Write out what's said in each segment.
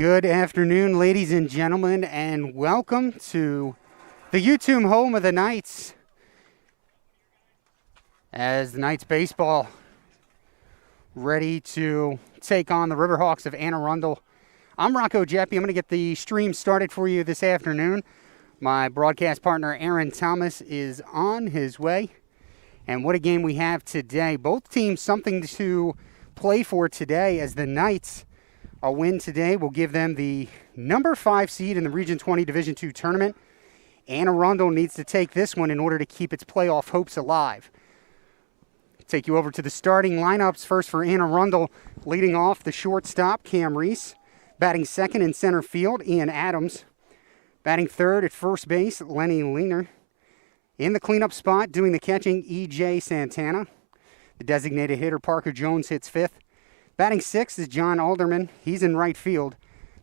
Good afternoon, ladies and gentlemen, and welcome to the YouTube home of the Knights. As the Knights baseball ready to take on the Riverhawks of Arundel. I'm Rocco Jeppy. I'm going to get the stream started for you this afternoon. My broadcast partner, Aaron Thomas, is on his way. And what a game we have today. Both teams something to play for today, as the Knights, a win today will give them the number 5 seed in the Region 20 Division II tournament. Arundel needs to take this one in order to keep its playoff hopes alive. Take you over to the starting lineups. First for Arundel, leading off the shortstop, Cam Reese. Batting second in center field, Ian Adams. Batting third at first base, Lenny Leaner. In the cleanup spot, doing the catching, E.J. Santana. The designated hitter, Parker Jones, hits fifth. Batting sixth is John Alderman. He's in right field.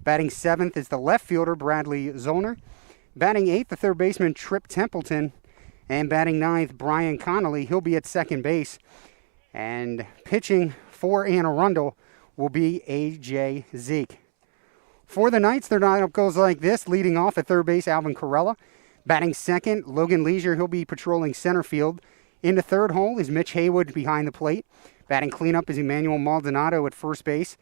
Batting seventh is the left fielder, Bradley Zollner. Batting eighth, the third baseman, Trip Templeton. And batting ninth, Brian Connolly. He'll be at second base. And pitching for Arundel will be A.J. Zeke. For the Knights, their lineup goes like this. Leading off at third base, Alvin Corella. Batting second, Logan Leisure. He'll be patrolling center field. In the third hole is Mitch Haywood behind the plate. Batting cleanup is Emmanuel Maldonado at first base.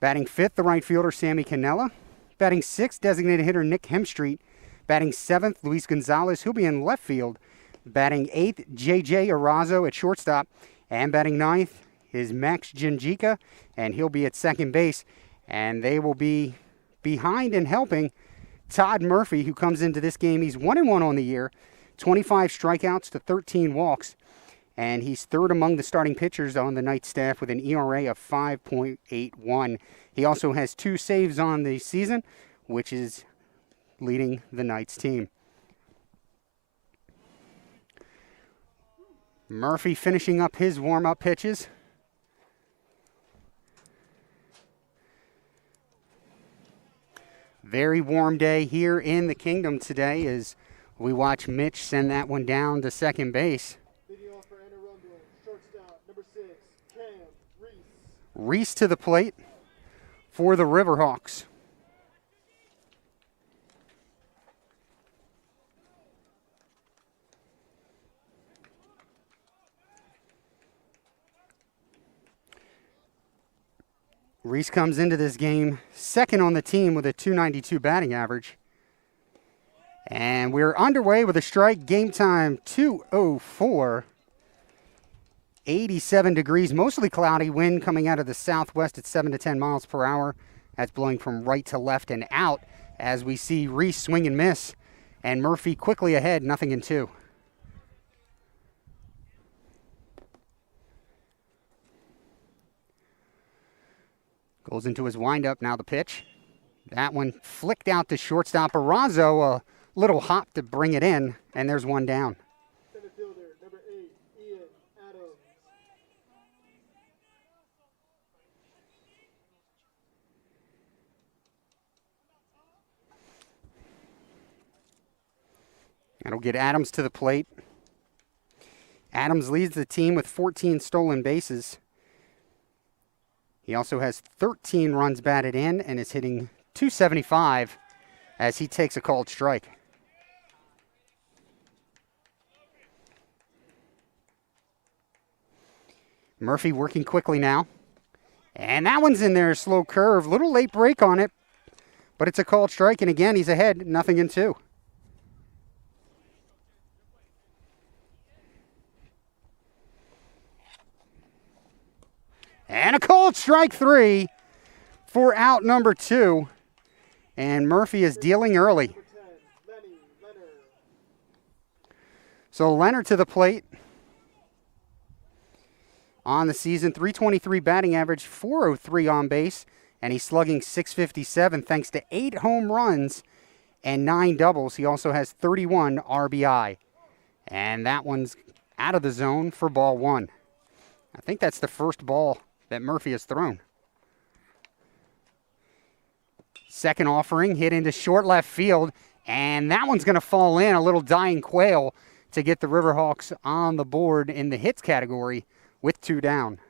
Batting fifth, the right fielder, Sammy Cannella. Batting sixth, designated hitter Nick Hemstreet. Batting seventh, Luis Gonzalez. He'll be in left field. Batting eighth, J.J. Arazo at shortstop. And batting ninth is Max Jinjika, and he'll be at second base. And they will be behind and helping Todd Murphy, who comes into this game. He's 1-1 on the year, 25 strikeouts to 13 walks. And he's third among the starting pitchers on the Knights staff with an ERA of 5.81. He also has 2 saves on the season, which is leading the Knights team. Murphy finishing up his warm-up pitches. Very warm day here in the Kingdom today as we watch Mitch send that one down to second base. Reese to the plate for the Riverhawks. Reese comes into this game second on the team with a .292 batting average. And we're underway with a strike. Game time 2:04. 87 degrees, mostly cloudy, wind coming out of the southwest at 7 to 10 miles per hour. That's blowing from right to left and out as we see Reese swing and miss. And Murphy quickly ahead, 0-2. Goes into his windup, now the pitch. That one flicked out to shortstop Arazo, a little hop to bring it in, and there's one down. That'll get Adams to the plate. Adams leads the team with 14 stolen bases. He also has 13 runs batted in and is hitting .275 as he takes a called strike. Murphy working quickly now. And that one's in there, slow curve. Little late break on it, but it's a called strike. And again, he's ahead, 0-2. And a called strike 3 for out number 2. And Murphy is dealing early. So Leonard to the plate. On the season, .323 batting average, .403 on base. And he's slugging .657 thanks to 8 home runs and 9 doubles. He also has 31 RBI. And that one's out of the zone for ball 1. I think that's the first ball that Murphy has thrown. Second offering, hit into short left field, and that one's going to fall in, a little dying quail to get the Riverhawks on the board in the hits category with 2 down.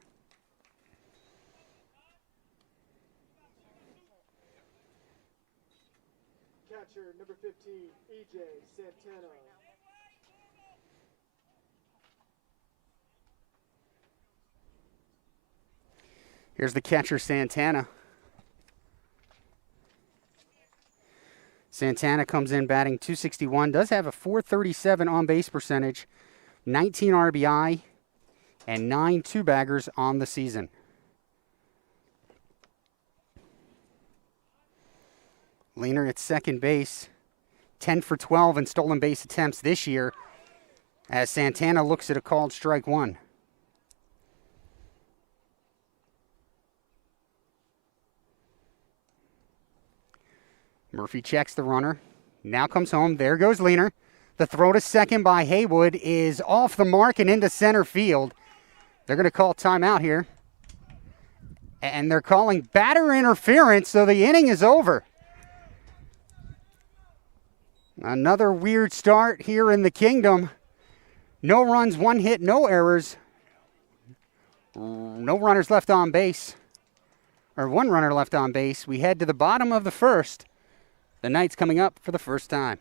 Here's the catcher, Santana. Santana comes in batting .261, does have a .437 on-base percentage, 19 RBI, and 9 two-baggers on the season. Leaner at second base, 10 for 12 in stolen base attempts this year, as Santana looks at a called strike one. Murphy checks the runner. Now comes home. There goes Leaner. The throw to second by Haywood is off the mark and into center field. They're going to call timeout here. And they're calling batter interference, so the inning is over. Another weird start here in the Kingdom. No runs, one hit, no errors. No runners left on base. Or one runner left on base. We head to the bottom of the first. The Knights coming up for the first time.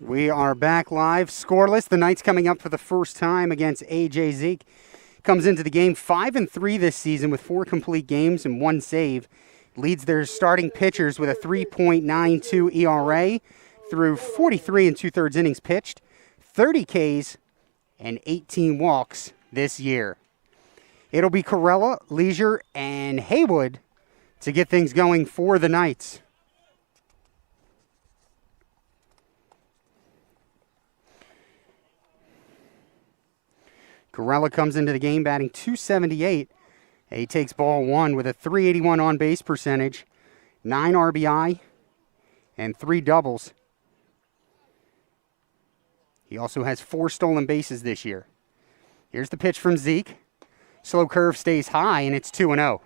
We are back live, scoreless. The Knights coming up for the first time against A.J. Zeke. Comes into the game 5-3 this season with 4 complete games and 1 save. Leads their starting pitchers with a 3.92 ERA through 43 2/3 innings pitched, 30 Ks, and 18 walks this year. It'll be Corella, Leisure, and Haywood to get things going for the Knights. Corella comes into the game batting .278. He takes ball one with a .381 on-base percentage, 9 RBI, and 3 doubles. He also has 4 stolen bases this year. Here's the pitch from Zeke. Slow curve stays high, and it's 2-0.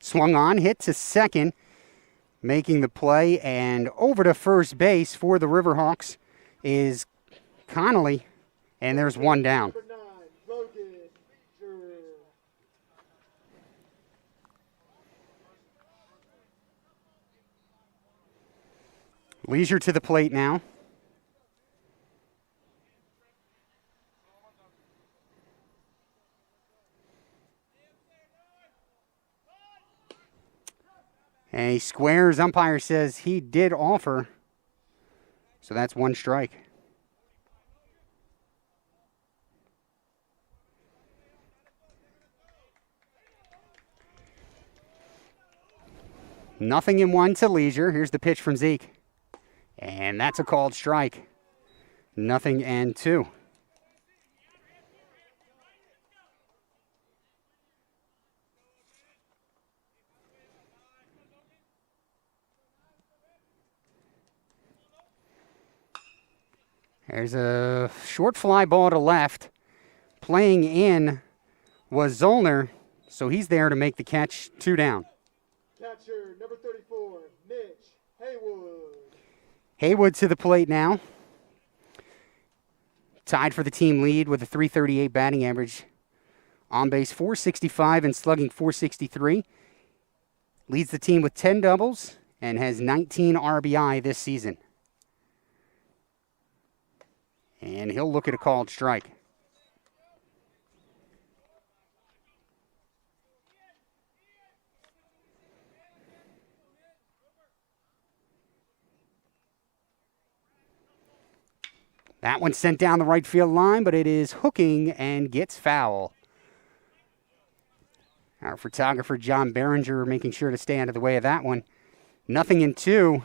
Swung on, hit to second, making the play, and over to first base for the Riverhawks is Connolly, and there's one down. Leisure to the plate now. And he squares. Umpire says he did offer. So that's one strike. Nothing in one to Leisure. Here's the pitch from Zeke. And that's a called strike. 0-2. There's a short fly ball to left. Playing in was Zollner, so he's there to make the catch. 2 down. Catcher, number 34, Mitch Haywood. Haywood to the plate now. Tied for the team lead with a .338 batting average. On base .465 and slugging .463. Leads the team with 10 doubles and has 19 RBI this season. And he'll look at a called strike. That one's sent down the right field line, but it is hooking and gets foul. Our photographer, John Behringer, making sure to stay out of the way of that one. 0-2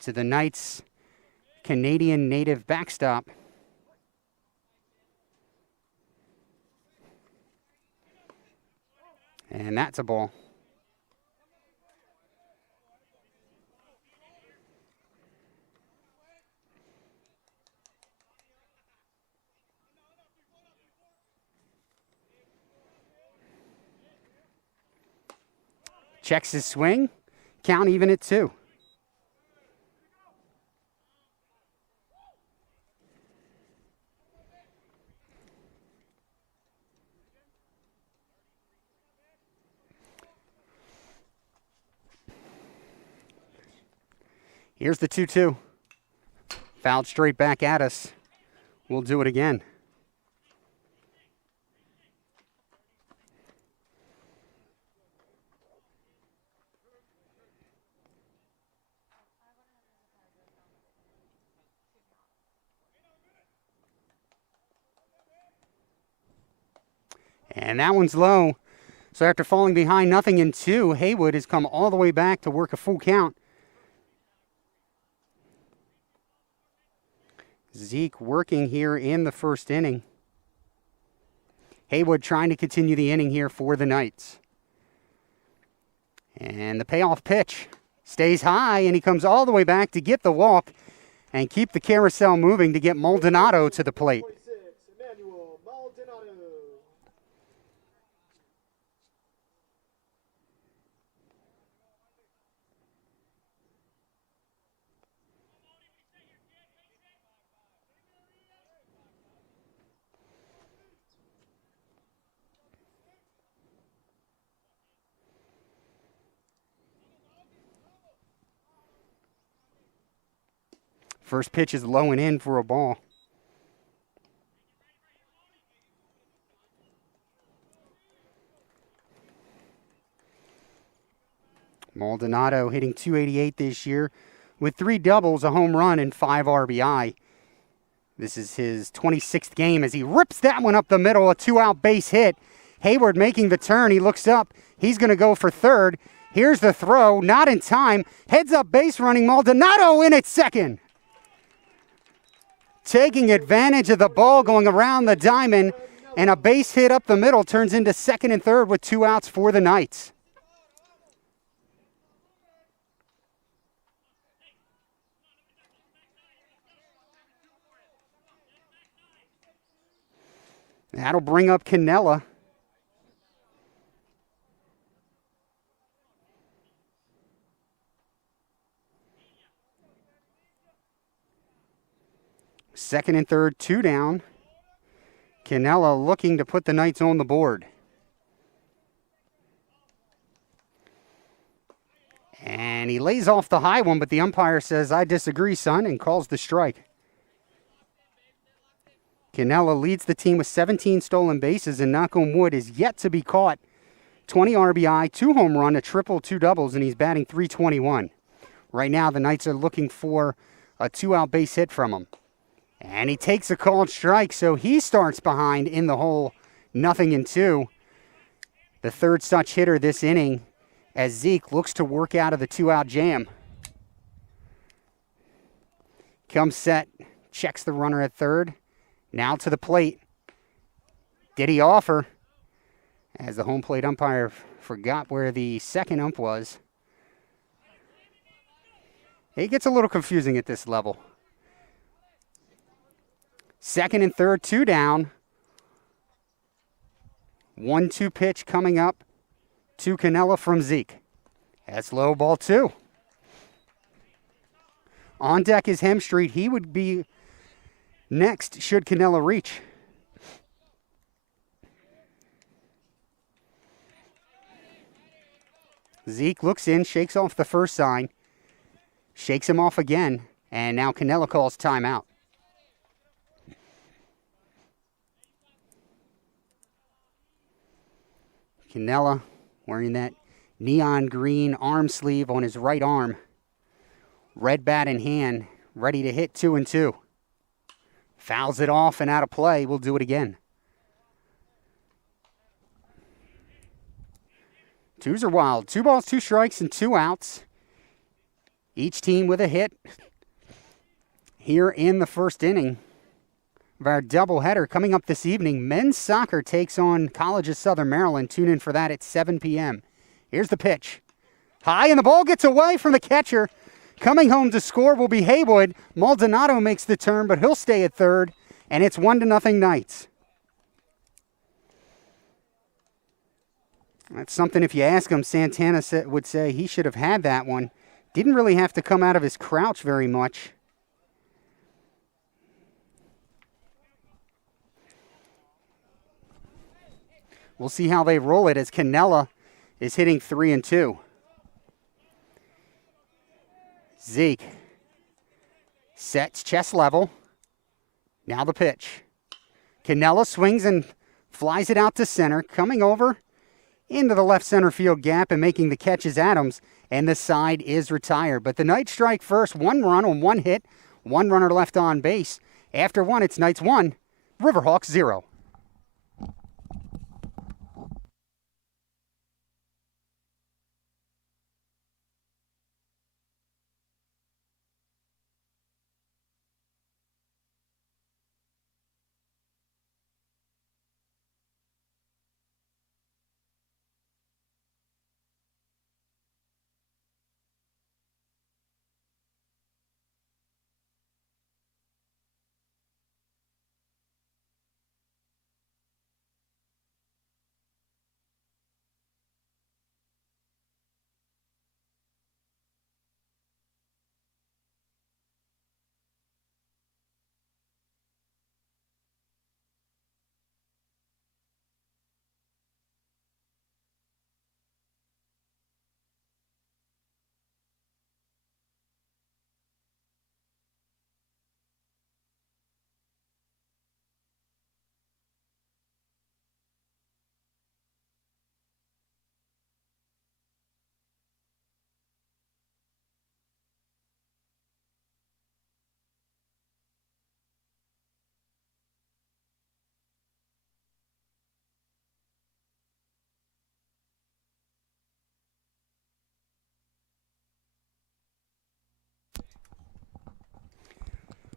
to the Knights' Canadian native backstop. And that's a ball. Checks his swing. Count even at 2. Here's the 2-2. Fouled straight back at us. We'll do it again. And that one's low. So after falling behind 0-2, Haywood has come all the way back to work a full count. Zeke working here in the first inning. Haywood trying to continue the inning here for the Knights. And the payoff pitch stays high, and he comes all the way back to get the walk and keep the carousel moving to get Maldonado to the plate. First pitch is low and in for a ball. Maldonado hitting .288 this year with 3 doubles, a home run, and 5 RBI. This is his 26th game as he rips that one up the middle, a 2-out base hit. Hayward making the turn. He looks up. He's going to go for third. Here's the throw. Not in time. Heads up base running. Maldonado in at second. Taking advantage of the ball going around the diamond, and a base hit up the middle turns into second and third with 2 outs for the Knights. That'll bring up Cannella. Second and third, 2 down. Cannella looking to put the Knights on the board. And he lays off the high one, but the umpire says, "I disagree, son," and calls the strike. Cannella leads the team with 17 stolen bases, and knock on wood is yet to be caught 20 RBI, 2 home run, a triple, 2 doubles, and he's batting .321. Right now, the Knights are looking for a 2-out base hit from him. And he takes a called strike, so he starts behind in the hole, 0-2. The third such hitter this inning as Zeke looks to work out of the 2-out jam. Comes set, checks the runner at third. Now to the plate. Did he offer? As the home plate umpire forgot where the second ump was. It gets a little confusing at this level. Second and third, 2 down. 1-2 pitch coming up to Canella from Zeke. That's low, ball 2. On deck is Hemstreet. He would be next should Canella reach. Zeke looks in, shakes off the first sign, shakes him off again, and now Canella calls timeout. Canella wearing that neon green arm sleeve on his right arm. Red bat in hand, ready to hit 2-2. Fouls it off and out of play. We'll do it again. 2s are wild. 2 balls, 2 strikes, and 2 outs. Each team with a hit here in the first inning of our doubleheader. Coming up this evening, men's soccer takes on College of Southern Maryland. Tune in for that at 7 p.m. Here's the pitch. High, and the ball gets away from the catcher. Coming home to score will be Haywood. Maldonado makes the turn, but he'll stay at third, and it's 1-0 Knights. That's something, if you ask him, Santana would say he should have had that one. Didn't really have to come out of his crouch very much. We'll see how they roll it as Canella is hitting 3-2. Zeke sets chest level. Now the pitch. Canella swings and flies it out to center. Coming over into the left center field gap and making the catch is Adams, and the side is retired. But the Knights strike first, 1 run on 1 hit, 1 runner left on base. After 1, it's Knights 1, Riverhawks 0.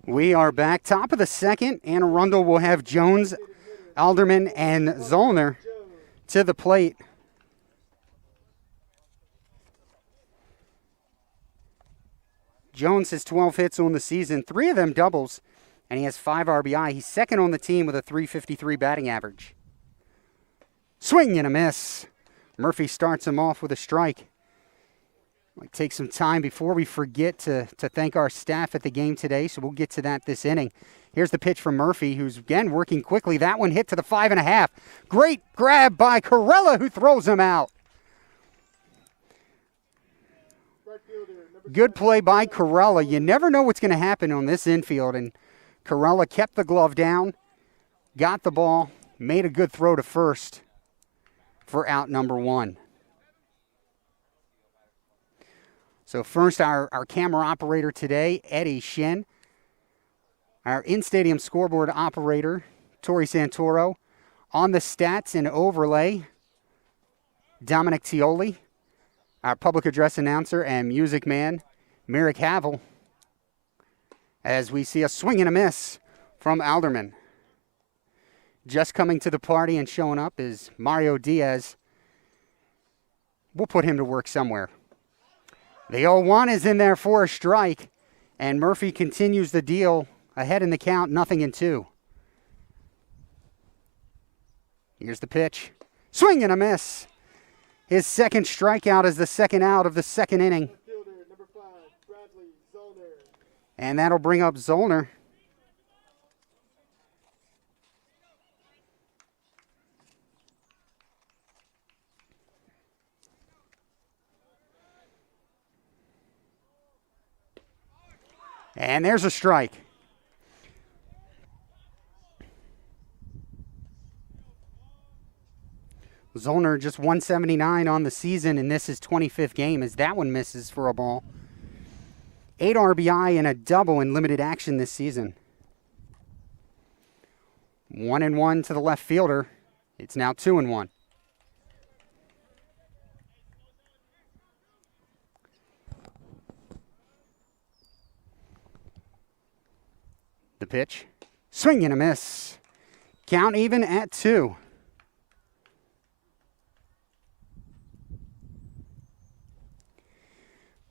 We are back. Top of the second. Arundel will have Jones, Alderman, and Zollner to the plate. Jones has 12 hits on the season, 3 of them doubles, and he has 5 RBI. He's second on the team with a .353 batting average. Swing and a miss. Murphy starts him off with a strike. Might take some time before we forget to thank our staff at the game today, so we'll get to that this inning. Here's the pitch from Murphy, who's, again, working quickly. That one hit to the 5.5. Great grab by Corella, who throws him out. Good play by Corella. You never know what's going to happen on this infield, and Corella kept the glove down, got the ball, made a good throw to first. for out number 1. So first, our camera operator today, Eddie Shin. Our in-stadium scoreboard operator, Tori Santoro. On the stats and overlay, Dominic Tioli. Our public address announcer and music man, Merrick Havel. As we see a swing and a miss from Alderman. Just coming to the party and showing up is Mario Diaz. We'll put him to work somewhere. The 0-1 is in there for a strike, and Murphy continues the deal ahead in the count, 0-2. Here's the pitch. Swing and a miss. His second strikeout is the second out of the second inning. Fielder, number 5, Bradley Zollner. And that'll bring up Zollner. And there's a strike. Zollner just 179 on the season, and this is 25th game as that one misses for a ball. 8 RBI and a double in limited action this season. 1-1 to the left fielder. It's now 2-1. The pitch. Swing and a miss. Count even at 2.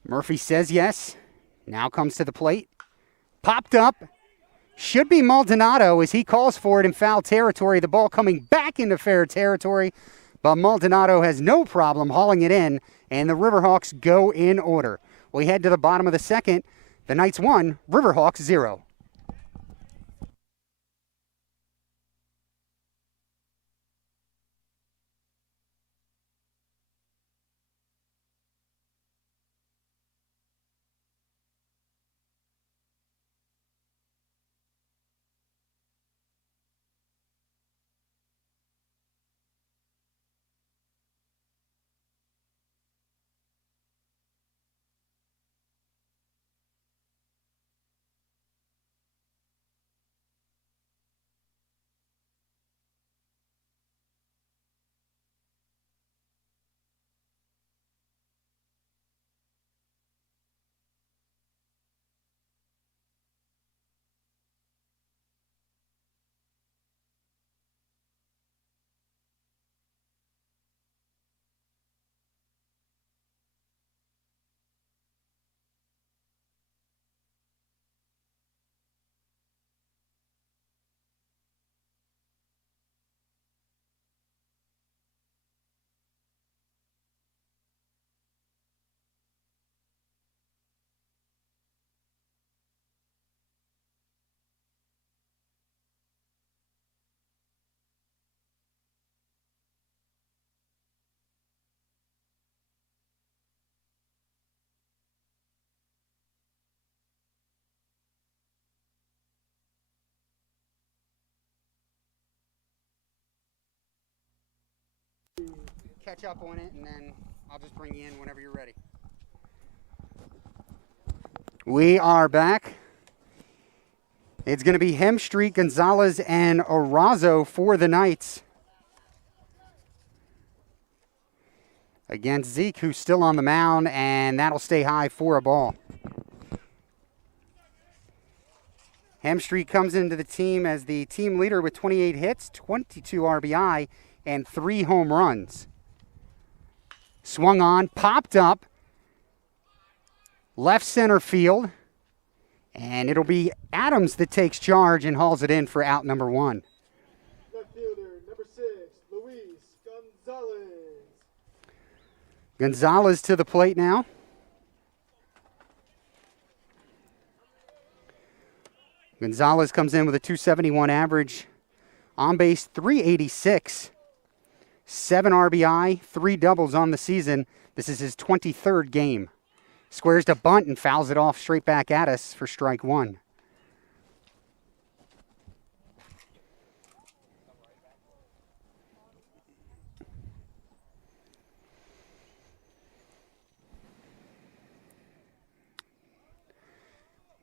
Murphy says yes. Now comes to the plate. Popped up. Should be Maldonado as he calls for it in foul territory. The ball coming back into fair territory. But Maldonado has no problem hauling it in. And the Riverhawks go in order. We head to the bottom of the second. The Knights 1, Riverhawks 0. Catch up on it, and then I'll just bring you in whenever you're ready. We are back. It's going to be Hemstreet, Gonzalez, and Arazo for the Knights. Against Zeke, who's still on the mound, and that'll stay high for a ball. Hemstreet comes into the team as the team leader with 28 hits, 22 RBI, and 3 home runs. Swung on, popped up, left center field, and it'll be Adams that takes charge and hauls it in for out number 1. Left fielder, number 6, Luis Gonzalez. Gonzalez to the plate now. Gonzalez comes in with a .271 average, on base .386. 7 RBI, 3 doubles on the season. This is his 23rd game. Squares to bunt and fouls it off straight back at us for strike 1.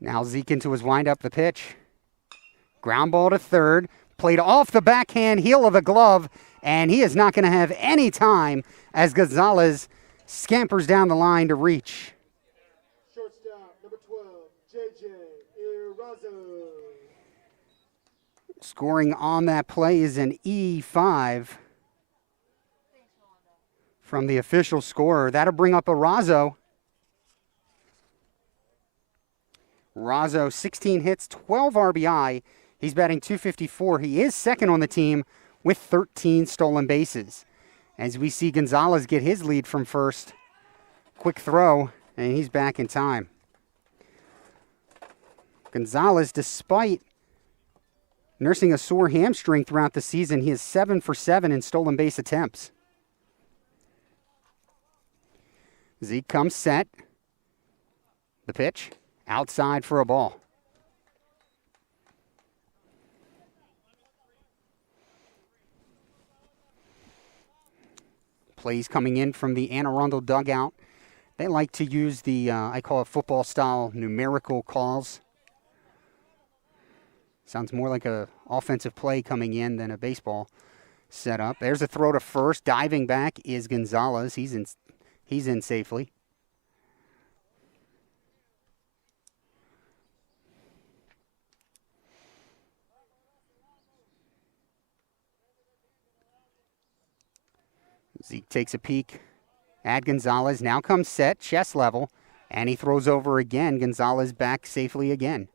Now Zeke into his windup, the pitch. Ground ball to third. Played off the backhand heel of the glove, and he is not going to have any time as Gonzalez scampers down the line to reach. Shortstop, number 12, JJ Irazo. Scoring on that play is an E5 from the official scorer. That'll bring up Irazo. Irazo, 16 hits, 12 RBI. He's batting .254. He is second on the team with 13 stolen bases. As we see Gonzalez get his lead from first. Quick throw, and he's back in time. Gonzalez, despite nursing a sore hamstring throughout the season, he is 7 for 7 in stolen base attempts. Zeke comes set. The pitch, outside for a ball. Plays coming in from the Arundel dugout. They like to use the, I call it football-style numerical calls. Sounds more like a offensive play coming in than a baseball setup. There's a throw to first. Diving back is Gonzalez. He's in safely. Zeke takes a peek at Gonzalez. Now comes set, chest level, and he throws over again. Gonzalez back safely again.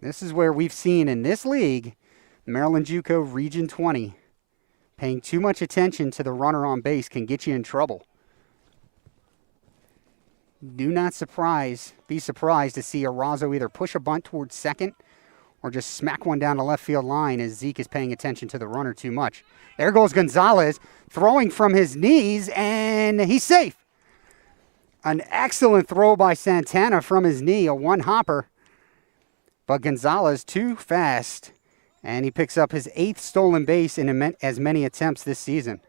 This is where we've seen in this league, Maryland JUCO Region 20, paying too much attention to the runner on base can get you in trouble. Do not be surprised to see Irazo either push a bunt towards second or just smack one down the left field line as Zeke is paying attention to the runner too much. There goes Gonzalez, throwing from his knees, and he's safe. An excellent throw by Santana from his knee, a one-hopper. But Gonzalez too fast, and he picks up his 8th stolen base in as many attempts this season.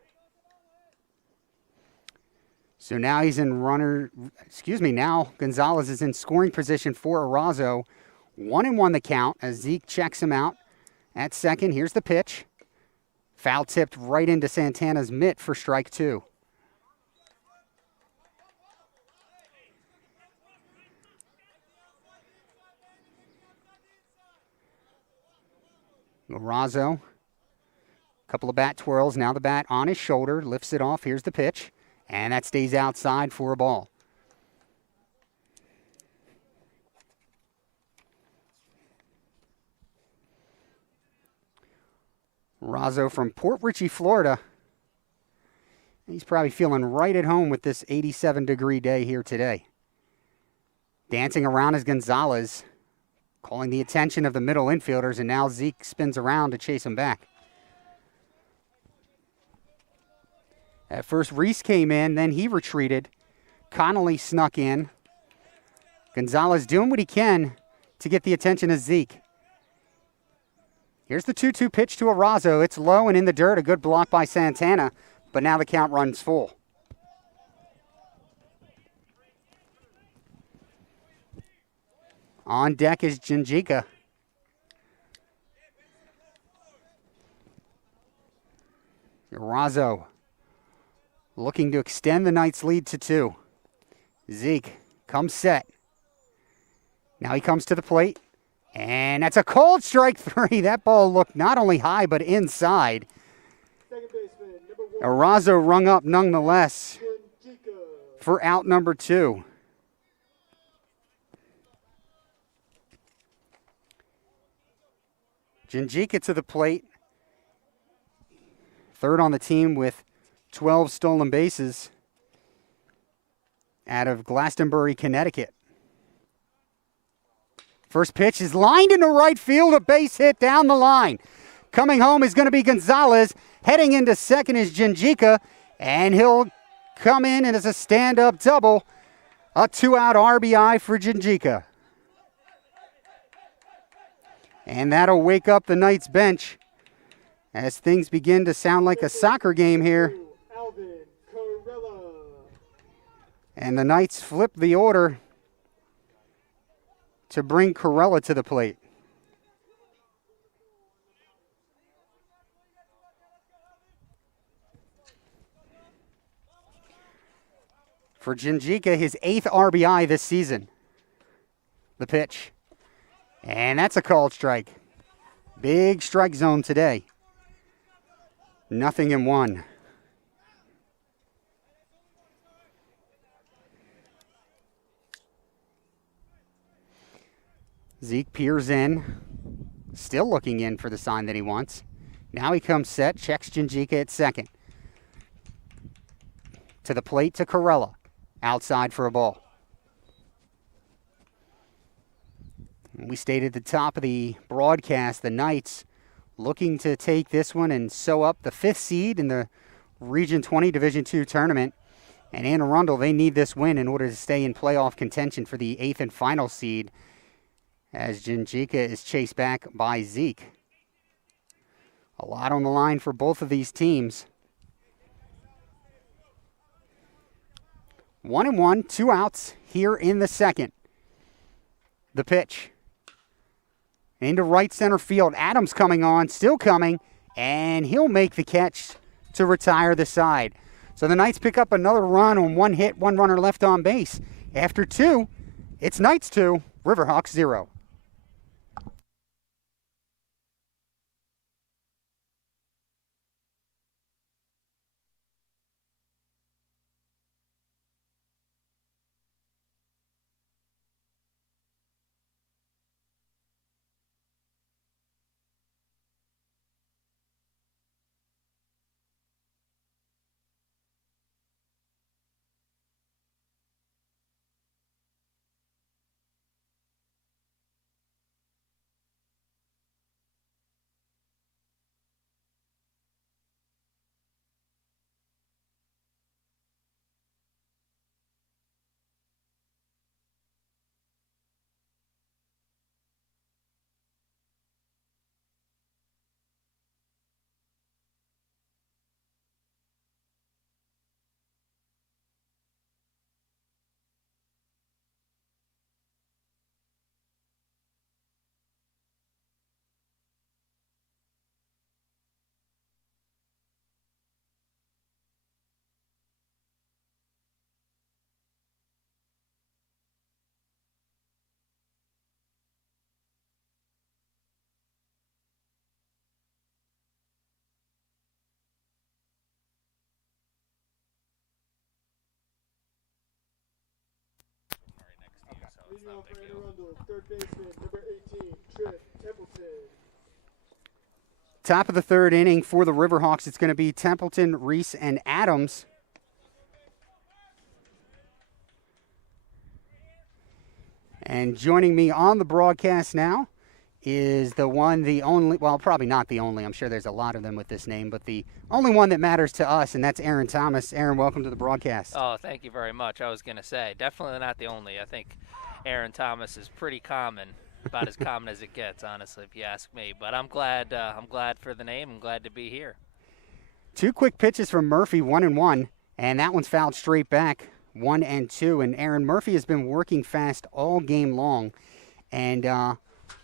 So now now Gonzalez is in scoring position for Irazo. 1-1 the count as Zeke checks him out at second. Here's the pitch. Foul tipped right into Santana's mitt for strike 2. Irazo, a couple of bat twirls. Now the bat on his shoulder, lifts it off. Here's the pitch, and that stays outside for a ball. Irazo from Port Richey, Florida. He's probably feeling right at home with this 87-degree day here today. Dancing around is Gonzalez, calling the attention of the middle infielders, and now Zeke spins around to chase him back. At first, Reese came in, then he retreated. Connolly snuck in. Gonzalez doing what he can to get the attention of Zeke. Here's the 2-2 pitch to Irazo. It's low and in the dirt. A good block by Santana, but now the count runs full. On deck is NJCAA. Irazo looking to extend the Knights' lead to 2. Zeke comes set. Now he comes to the plate. And that's a cold strike 3. That ball looked not only high, but inside. Second baseman, number 1, Irazo rung up nonetheless NJCAA. for out number 2. NJCAA to the plate. Third on the team with 12 stolen bases out of Glastonbury, Connecticut. First pitch is lined into right field, a base hit down the line. Coming home is going to be Gonzalez. Heading into second is NJCAA, and he'll come in and as a stand-up double, a 2-out RBI for NJCAA. And that'll wake up the Knights bench as things begin to sound like a soccer game here. And the Knights flip the order. to bring Corella to the plate. For NJCAA, his 8th RBI this season. The pitch. And that's a called strike. Big strike zone today. 0-1. Zeke peers in. Still looking in for the sign that he wants. Now he comes set. Checks NJCAA at second. To the plate to Corella. Outside for a ball. We stated at the top of the broadcast, the Knights looking to take this one and sew up the 5th seed in the Region 20 Division II tournament. And Anne Arundel, they need this win in order to stay in playoff contention for the 8th and final seed, as NJCAA is chased back by Zeke. A lot on the line for both of these teams. 1-1, 2 outs here in the second. The pitch. Into right center field. Adams coming on, still coming, and he'll make the catch to retire the side. So the Knights pick up another run on 1 hit, 1 runner left on base. After 2, it's Knights 2, Riverhawks 0. Leading off for Anne Arundel, third baseman, number 18, Trip Templeton. Top of the third inning for the Riverhawks. It's going to be Templeton, Reese, and Adams. And joining me on the broadcast now is the one, the only, well, probably not the only. I'm sure there's a lot of them with this name, but the only one that matters to us, and that's Aaron Thomas. Aaron, welcome to the broadcast. Oh, thank you very much. I was going to say, definitely not the only. I think Aaron Thomas is pretty common, about as common as it gets, honestly, if you ask me. But I'm glad for the name. I'm glad to be here. 2 quick pitches from Murphy, 1-1, and that one's fouled straight back, 1-2. And Aaron, Murphy has been working fast all game long, and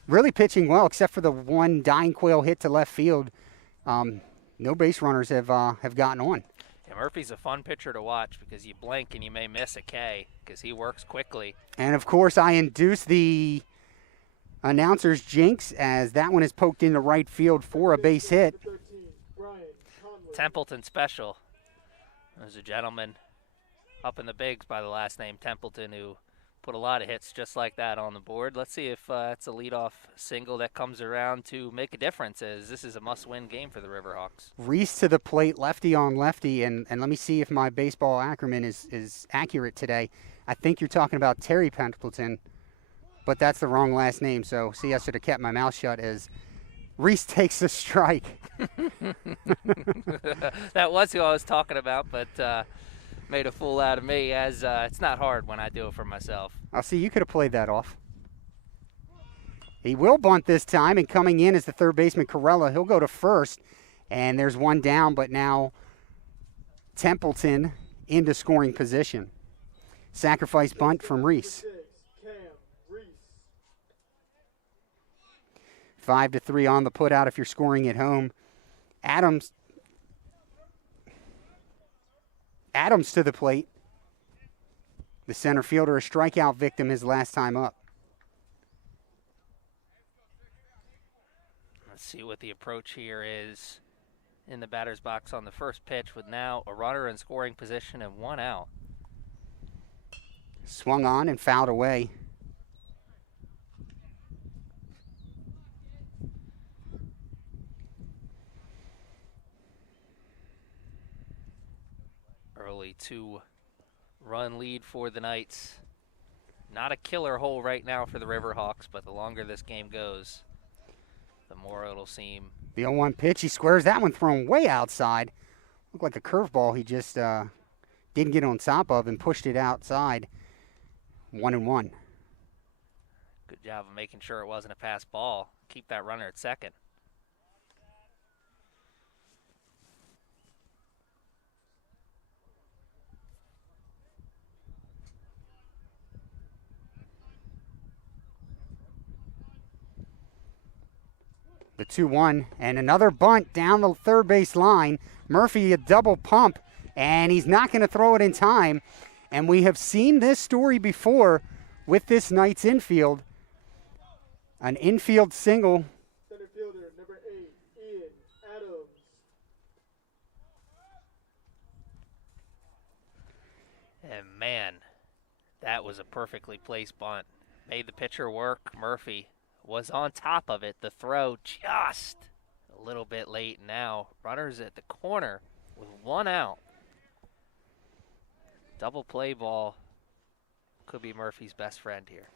really pitching well, except for the one dying quail hit to left field. No base runners have gotten on. Yeah, Murphy's a fun pitcher to watch because you blink and you may miss a K because he works quickly. And, of course, I induced the announcer's jinx as that one is poked into right field for a base hit. 13, Brian Conley. Templeton special. There's a gentleman up in the bigs by the last name Templeton who put a lot of hits just like that on the board. Let's see if it's a leadoff single that comes around to make a difference, as this is a must-win game for the Riverhawks. Reese to the plate, lefty on lefty, and let me see if my baseball acronym is accurate today. I think you're talking about Terry Pendleton, but that's the wrong last name, so see, I should have kept my mouth shut as Reese takes a strike. That was who I was talking about, but made a fool out of me, as it's not hard when I do it for myself. I'll see, you could have played that off. He will bunt this time, and coming in is the third baseman, Corella. He'll go to first, and there's one down, but now Templeton into scoring position. Sacrifice bunt from Reese. Cam Reese. 5-3 on the putout if you're scoring at home. Adams to the plate. The center fielder, a strikeout victim his last time up. Let's see what the approach here is in the batter's box on the first pitch with now a runner in scoring position and 1 out. Swung on and fouled away. Early 2-run lead for the Knights. Not a killer hole right now for the Riverhawks, but the longer this game goes, the more it'll seem. The 0-1 pitch, he squares that one, thrown way outside. Looked like a curveball he just didn't get on top of and pushed it outside. 1-1. Good job of making sure it wasn't a pass ball. Keep that runner at second. The 2-1 and another bunt down the third base line. Murphy a double pump, and he's not going to throw it in time. And we have seen this story before with this Knights infield. An infield single. Center fielder, number 8, Ian Adams. And man, that was a perfectly placed bunt. Made the pitcher work. Murphy was on top of it. The throw just a little bit late now. Runners at the corner with 1 out. Double play ball could be Murphy's best friend here.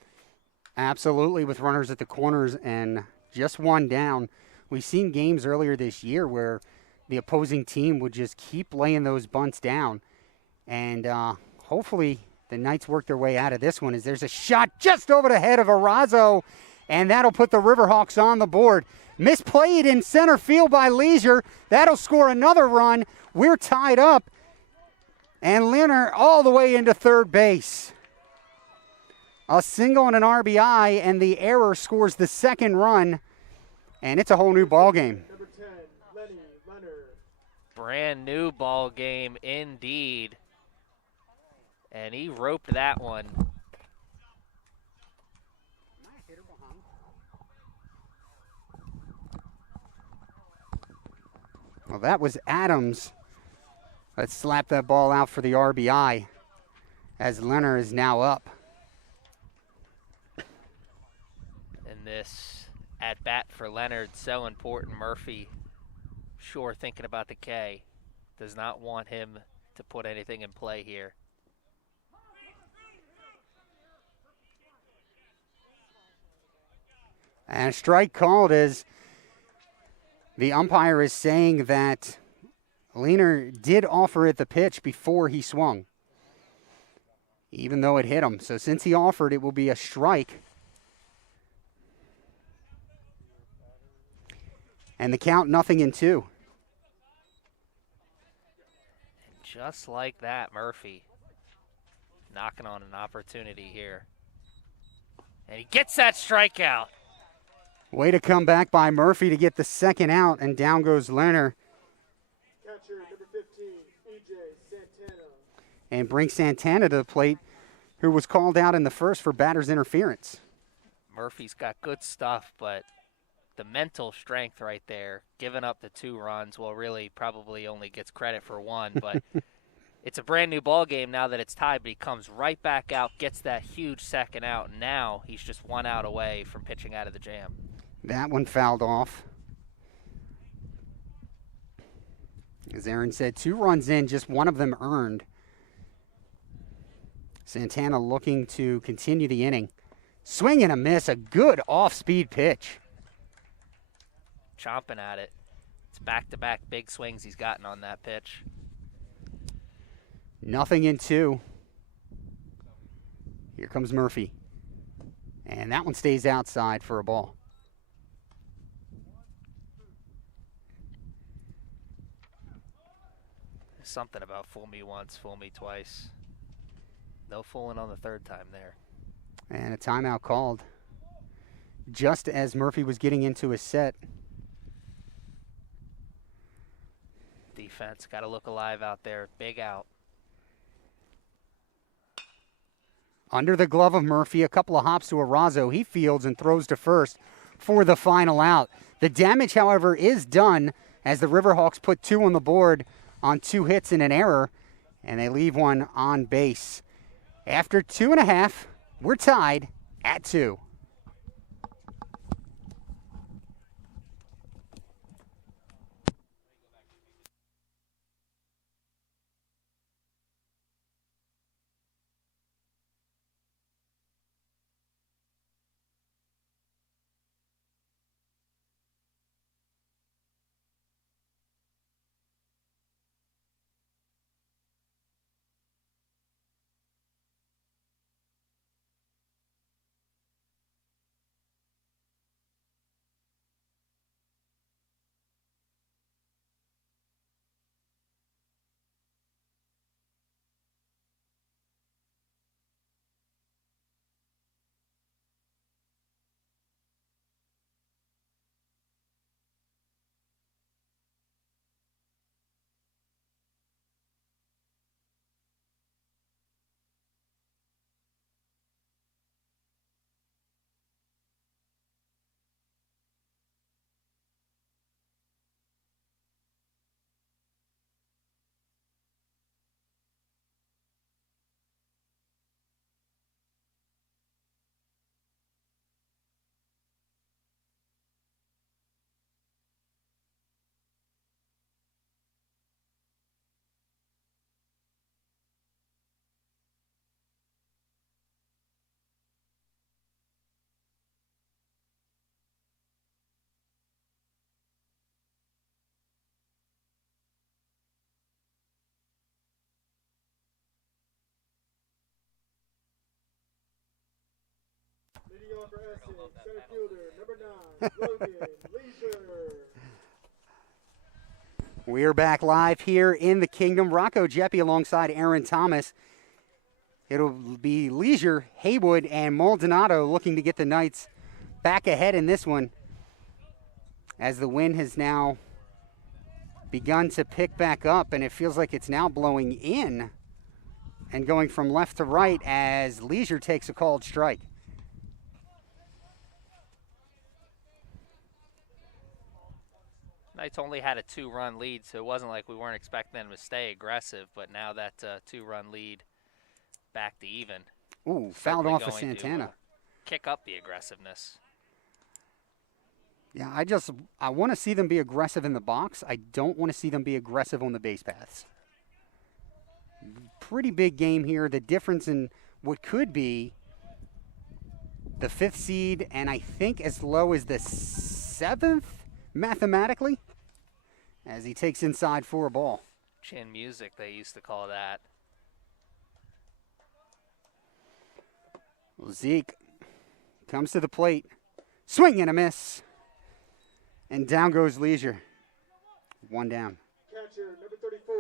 Absolutely, with runners at the corners and just 1 down. We've seen games earlier this year where the opposing team would just keep laying those bunts down. And hopefully the Knights work their way out of this one as there's a shot just over the head of Arazo. And that'll put the Riverhawks on the board. Misplayed in center field by Leisure. That'll score another run. We're tied up. And Leonard all the way into third base. A single and an RBI, and the error scores the second run. And it's a whole new ball game. Number 10, Lenny Leonard. Brand new ball game indeed. And he roped that one. Well, that was Adams. Let's slap that ball out for the RBI as Leonard is now up. And this at-bat for Leonard, so important. Murphy, sure thinking about the K, does not want him to put anything in play here. And a strike called as the umpire is saying that Leonard did offer it the pitch before he swung, even though it hit him. So since he offered, it will be a strike. And the count 0-2. And just like that, Murphy knocking on an opportunity here. And he gets that strikeout. Way to come back by Murphy to get the second out, and down goes Leonard. Catcher, number 15, EJ Santana. And brings Santana to the plate, who was called out in the first for batter's interference. Murphy's got good stuff, but the mental strength right there, giving up the 2 runs, well, really probably only gets credit for 1, but it's a brand new ball game now that it's tied, but he comes right back out, gets that huge second out, and now he's just 1 out away from pitching out of the jam. That one fouled off. As Aaron said, 2 runs in, just 1 of them earned. Santana looking to continue the inning. Swing and a miss, a good off-speed pitch. Chomping at it. It's back-to-back big swings he's gotten on that pitch. 0-2. Here comes Murphy. And that one stays outside for a ball. Something about fool me once, fool me twice. No fooling on the third time there. And a timeout called. just as Murphy was getting into his set. Defense got to look alive out there. Big out. Under the glove of Murphy, a couple of hops to Arazo. He fields and throws to first for the final out. The damage, however, is done as the Riverhawks put 2 on the board on 2 hits and an error, and they leave one on base. After 2.5, we're tied at 2. Leading off for Essex, center fielder, number 9, Logan Leisure. We're back live here in the Kingdom. Rocco Jeppy alongside Aaron Thomas. It'll be Leisure, Haywood, and Maldonado looking to get the Knights back ahead in this one, as the wind has now begun to pick back up, and it feels like it's now blowing in and going from left to right as Leisure takes a called strike. Knights only had a 2-run lead, so it wasn't like we weren't expecting them to stay aggressive, but now that 2-run lead back to even. Ooh, fouled off of Santana. Kick up the aggressiveness. Yeah, I want to see them be aggressive in the box. I don't want to see them be aggressive on the base paths. Pretty big game here. The difference in what could be the 5th seed and I think as low as the 7th mathematically, as he takes inside for a ball. Chin music, they used to call that. Well, Zeke comes to the plate. Swing and a miss. And down goes Leisure. 1 down. Catcher, number 34,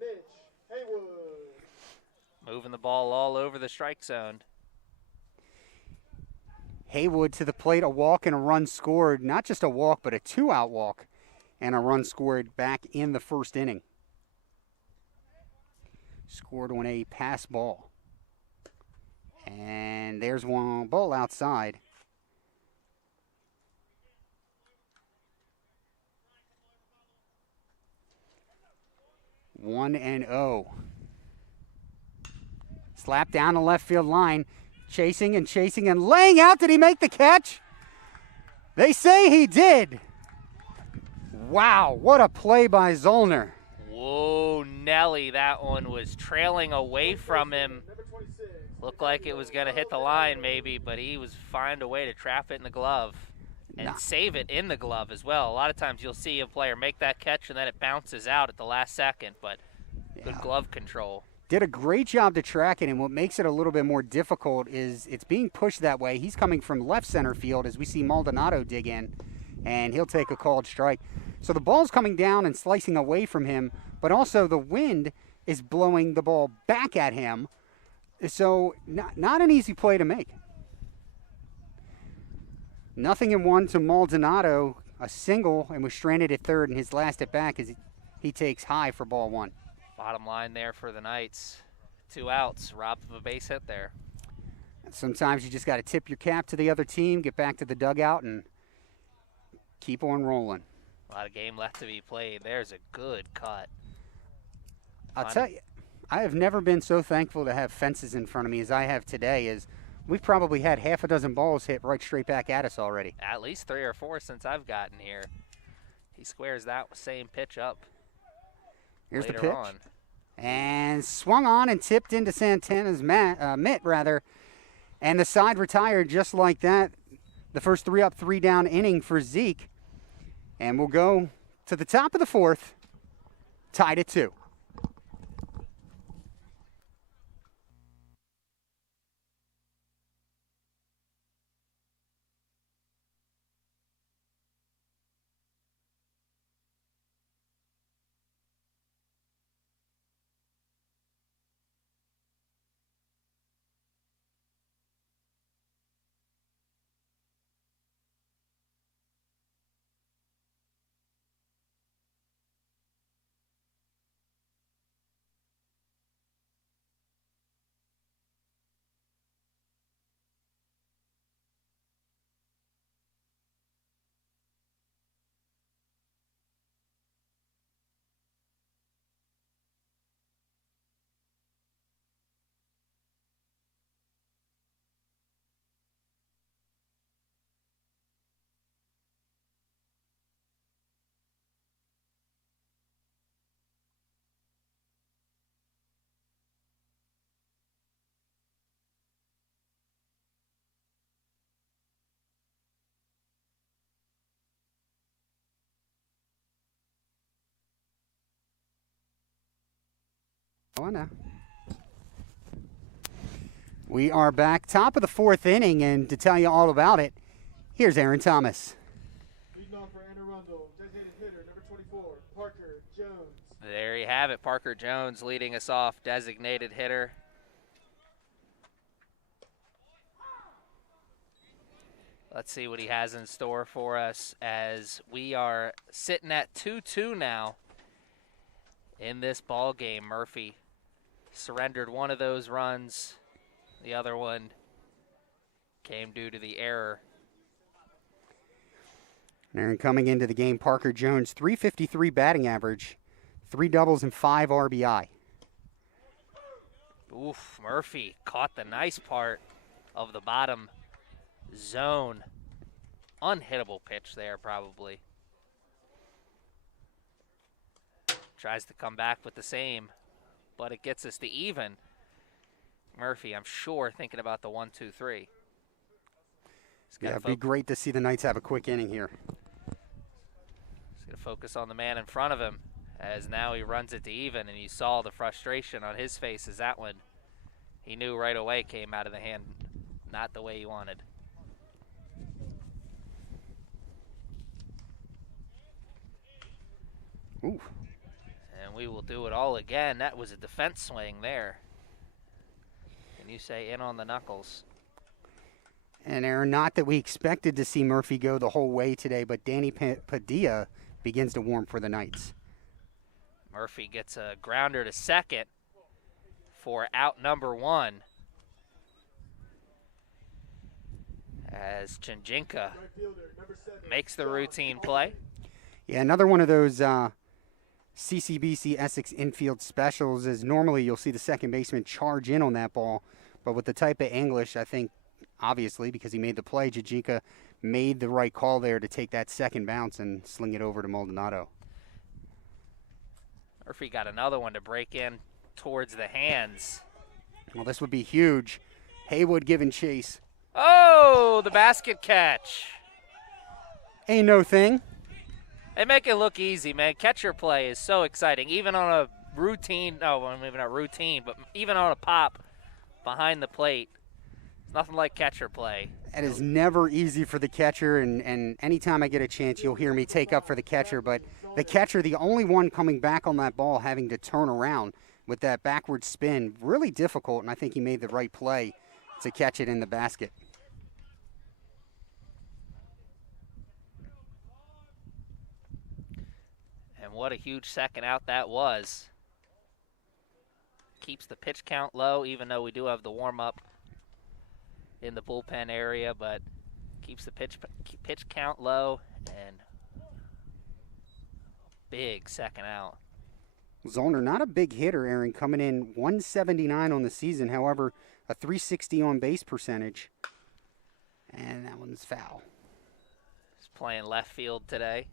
Mitch Haywood. Moving the ball all over the strike zone. Haywood to the plate, a walk and a run scored. Not just a walk, but a 2-out walk and a run scored back in the 1st inning. Scored on a pass ball. And there's one ball outside. One and 0. Slap down the left field line. Chasing and laying out. Did he make the catch? They say he did. Wow, what a play by Zollner. Whoa, Nelly, that one was trailing away from him. Looked like it was going to hit the line maybe, but he was find a way to trap it in the glove and save it in the glove as well. A lot of times you'll see a player make that catch and then it bounces out at the last second, but good glove control. Did a great job to track it, and what makes it a little bit more difficult is it's being pushed that way. He's coming from left center field as we see Maldonado dig in, and he'll take a called strike. So the ball's coming down and slicing away from him, but also the wind is blowing the ball back at him. So not an easy play to make. 0-1 to Maldonado, a single, and was stranded at third in his last at bat as he takes high for ball 1. Bottom line there for the Knights. 2 outs, robbed of a base hit there. Sometimes you just got to tip your cap to the other team, get back to the dugout, and keep on rolling. A lot of game left to be played. There's a good cut. I'll tell you, I have never been so thankful to have fences in front of me as I have today. As we've probably had half a dozen balls hit right straight back at us already. At least 3 or 4 since I've gotten here. He squares that same pitch up. Here's the later pitch. on. And swung on and tipped into Santana's mitt, and the side retired just like that. The first 3 up, 3 down inning for Zeke. And we'll go to the top of the 4th, tied at 2. Oh, no. We are back, top of the 4th inning, and to tell you all about it, here's Aaron Thomas. Leading off for Arundel, designated hitter, number 24, Parker Jones. There you have it, Parker Jones leading us off, designated hitter. Let's see what he has in store for us as we are sitting at 2-2 now in this ball game. Murphy surrendered one of those runs. The other one came due to the error. Aaron coming into the game, Parker Jones, .353 batting average, 3 doubles and 5 RBI. Oof, Murphy caught the nice part of the bottom zone. Unhittable pitch there, probably. Tries to come back with the same, but it gets us to even. Murphy, I'm sure, thinking about the 1-2-3. Yeah, it'd be great to see the Knights have a quick inning here. He's going to focus on the man in front of him, as now he runs it to even, and you saw the frustration on his face as that one, he knew right away, came out of the hand not the way he wanted. Ooh. And we will do it all again. That was a defense swing there. Can you say in on the knuckles? And Aaron, not that we expected to see Murphy go the whole way today, but Danny Padilla begins to warm for the Knights. Murphy gets a grounder to second for out number 1. As Chinjinka makes the routine play. Yeah, another one of those CCBC Essex infield specials is normally you'll see the second baseman charge in on that ball, but with the type of English, I think, obviously, because he made the play, Chinjinka made the right call there to take that second bounce and sling it over to Maldonado. Murphy got another one to break in towards the hands. Well, this would be huge. Haywood giving chase. Oh, the basket catch. Ain't no thing. They make it look easy, man. Catcher play is so exciting. Even on a routine, maybe not routine, but even on a pop behind the plate, it's nothing like catcher play. It is never easy for the catcher, and anytime I get a chance, you'll hear me take up for the catcher. But the catcher, the only one coming back on that ball, having to turn around with that backward spin, really difficult, and I think he made the right play to catch it in the basket. And what a huge second out that was. Keeps the pitch count low, even though we do have the warm-up in the bullpen area, but keeps the pitch count low, and big second out. Zollner, not a big hitter, Aaron, coming in 179 on the season. However, a 360 on base percentage. And that one's foul. He's playing left field today.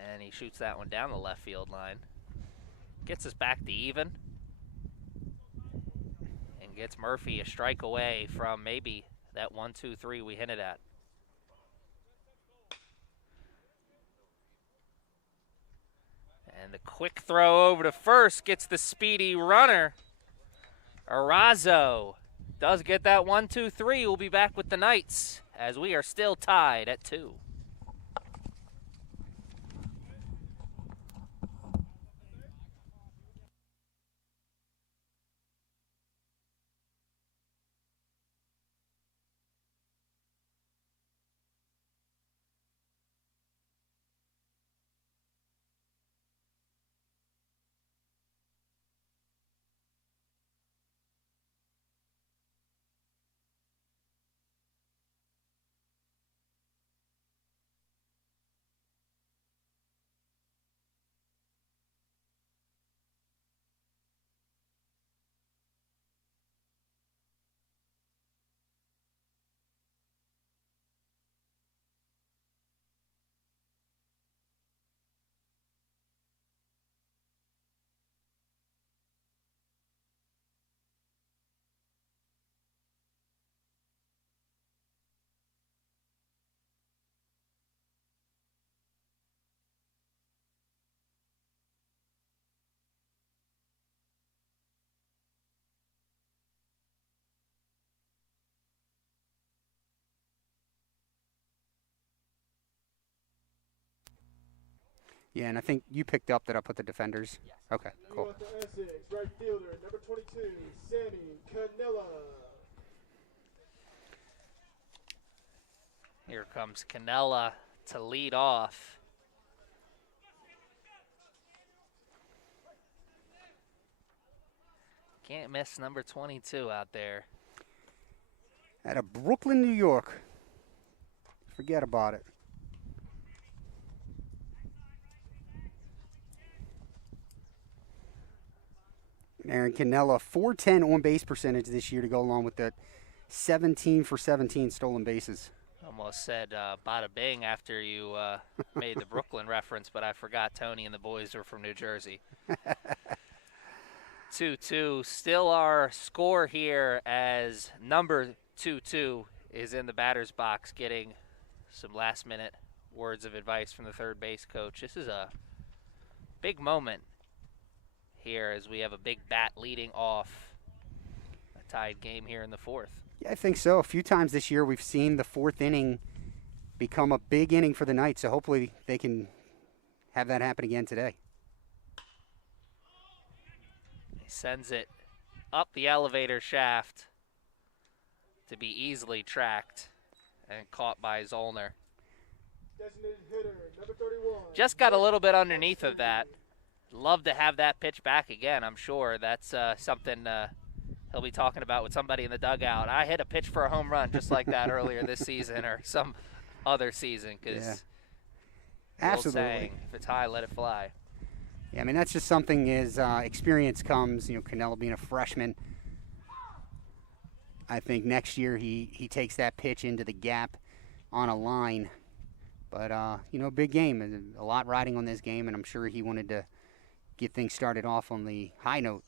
And he shoots that one down the left field line. Gets us back to even. And gets Murphy a strike away from maybe that 1-2-3 we hinted at. And the quick throw over to first gets the speedy runner. Arazo does get that 1-2-3. We'll be back with the Knights as we are still tied at 2. Yeah, and I think you picked up that I put the defenders. Yes. Okay, cool. Going to Essex, right fielder, number 22, Sammy Canella. Here comes Canella to lead off. Can't miss number 22 out there. Out of Brooklyn, New York. Forget about it. Aaron Canella, 410 on base percentage this year to go along with the 17 for 17 stolen bases. Almost said bada bing after you made the Brooklyn reference, but I forgot Tony and the boys are from New Jersey. 2-2, still our score here as number 2-2 is in the batter's box getting some last-minute words of advice from the third base coach. This is a big moment here as we have a big bat leading off a tied game here in the fourth. Yeah, I think so. A few times this year we've seen the fourth inning become a big inning for the Knights, so hopefully they can have that happen again today. He sends it up the elevator shaft to be easily tracked and caught by Zollner. Designated hitter, number 31. Just got a little bit underneath of that. Love to have that pitch back again. I'm sure that's something he'll be talking about with somebody in the dugout. I hit a pitch for a home run just like that earlier this season or some other season because Absolutely. Saying, if it's high, let it fly. Yeah, I mean, that's just something as experience comes, Canella being a freshman. I think next year he takes that pitch into the gap on a line. But, big game, and a lot riding on this game, and I'm sure he wanted to get things started off on the high note.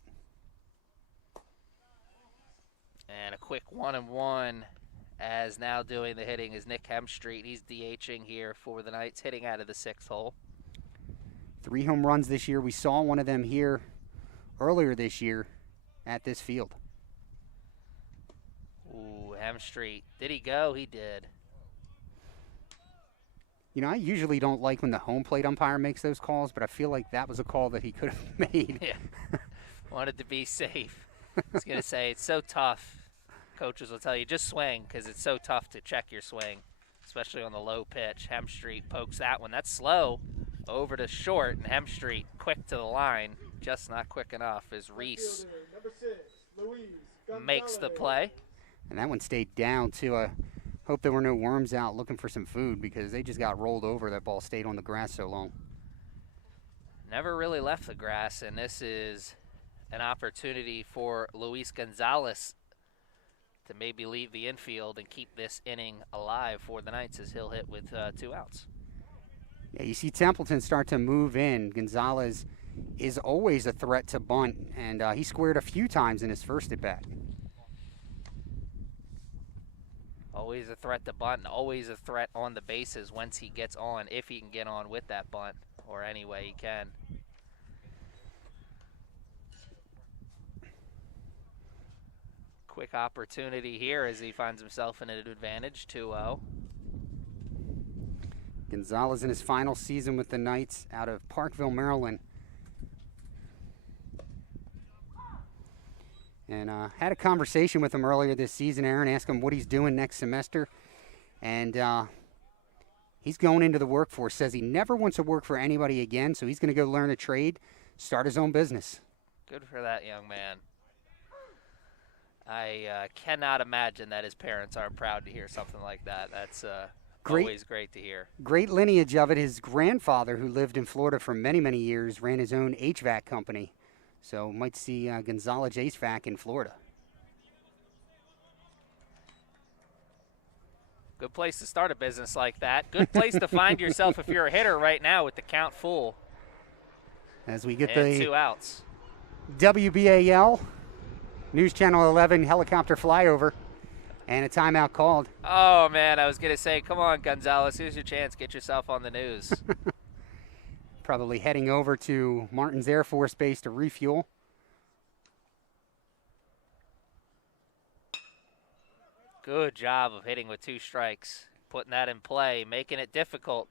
And a quick 1-1 as now doing the hitting is Nick Hemstreet. He's DHing here for the Knights, hitting out of the sixth hole. 3 home runs this year. We saw one of them here earlier this year at this field. Ooh, Hemstreet. Did he go? He did. I usually don't like when the home plate umpire makes those calls, but I feel like that was a call that he could have made. Yeah. Wanted to be safe. I was going to say, it's so tough. Coaches will tell you, just swing, because it's so tough to check your swing, especially on the low pitch. Hemstreet pokes that one. That's slow, over to short, and Hemstreet quick to the line, just not quick enough as Reese Fielder, number 6, Luis makes the Gonzalez. play. And that one stayed down, too. I hope there were no worms out looking for some food because they just got rolled over. That ball stayed on the grass so long. Never really left the grass, and this is an opportunity for Luis Gonzalez to maybe leave the infield and keep this inning alive for the Knights as he'll hit with 2 outs. Yeah, you see Templeton start to move in. Gonzalez is always a threat to bunt, and he squared a few times in his first at-bat. Always a threat to bunt, and always a threat on the bases once he gets on, if he can get on with that bunt, or any way he can. Quick opportunity here as he finds himself in an advantage, 2-0. Gonzalez in his final season with the Knights out of Parkville, Maryland. And had a conversation with him earlier this season, Aaron, asked him what he's doing next semester. And he's going into the workforce, says he never wants to work for anybody again, so he's going to go learn a trade, start his own business. Good for that young man. I cannot imagine that his parents aren't proud to hear something like that. That's always great to hear. Great lineage of it. His grandfather, who lived in Florida for many, many years, ran his own HVAC company. So might see Gonzalez HVAC in Florida. Good place to start a business like that. Good place to find yourself if you're a hitter right now with the count full. As we get and the 2 outs. WBAL, News Channel 11 helicopter flyover, and a timeout called. Oh, man, I was going to say, come on, Gonzalez, here's your chance. Get yourself on the news. Probably heading over to Martins Air Force Base to refuel. Good job of hitting with 2 strikes, putting that in play, making it difficult,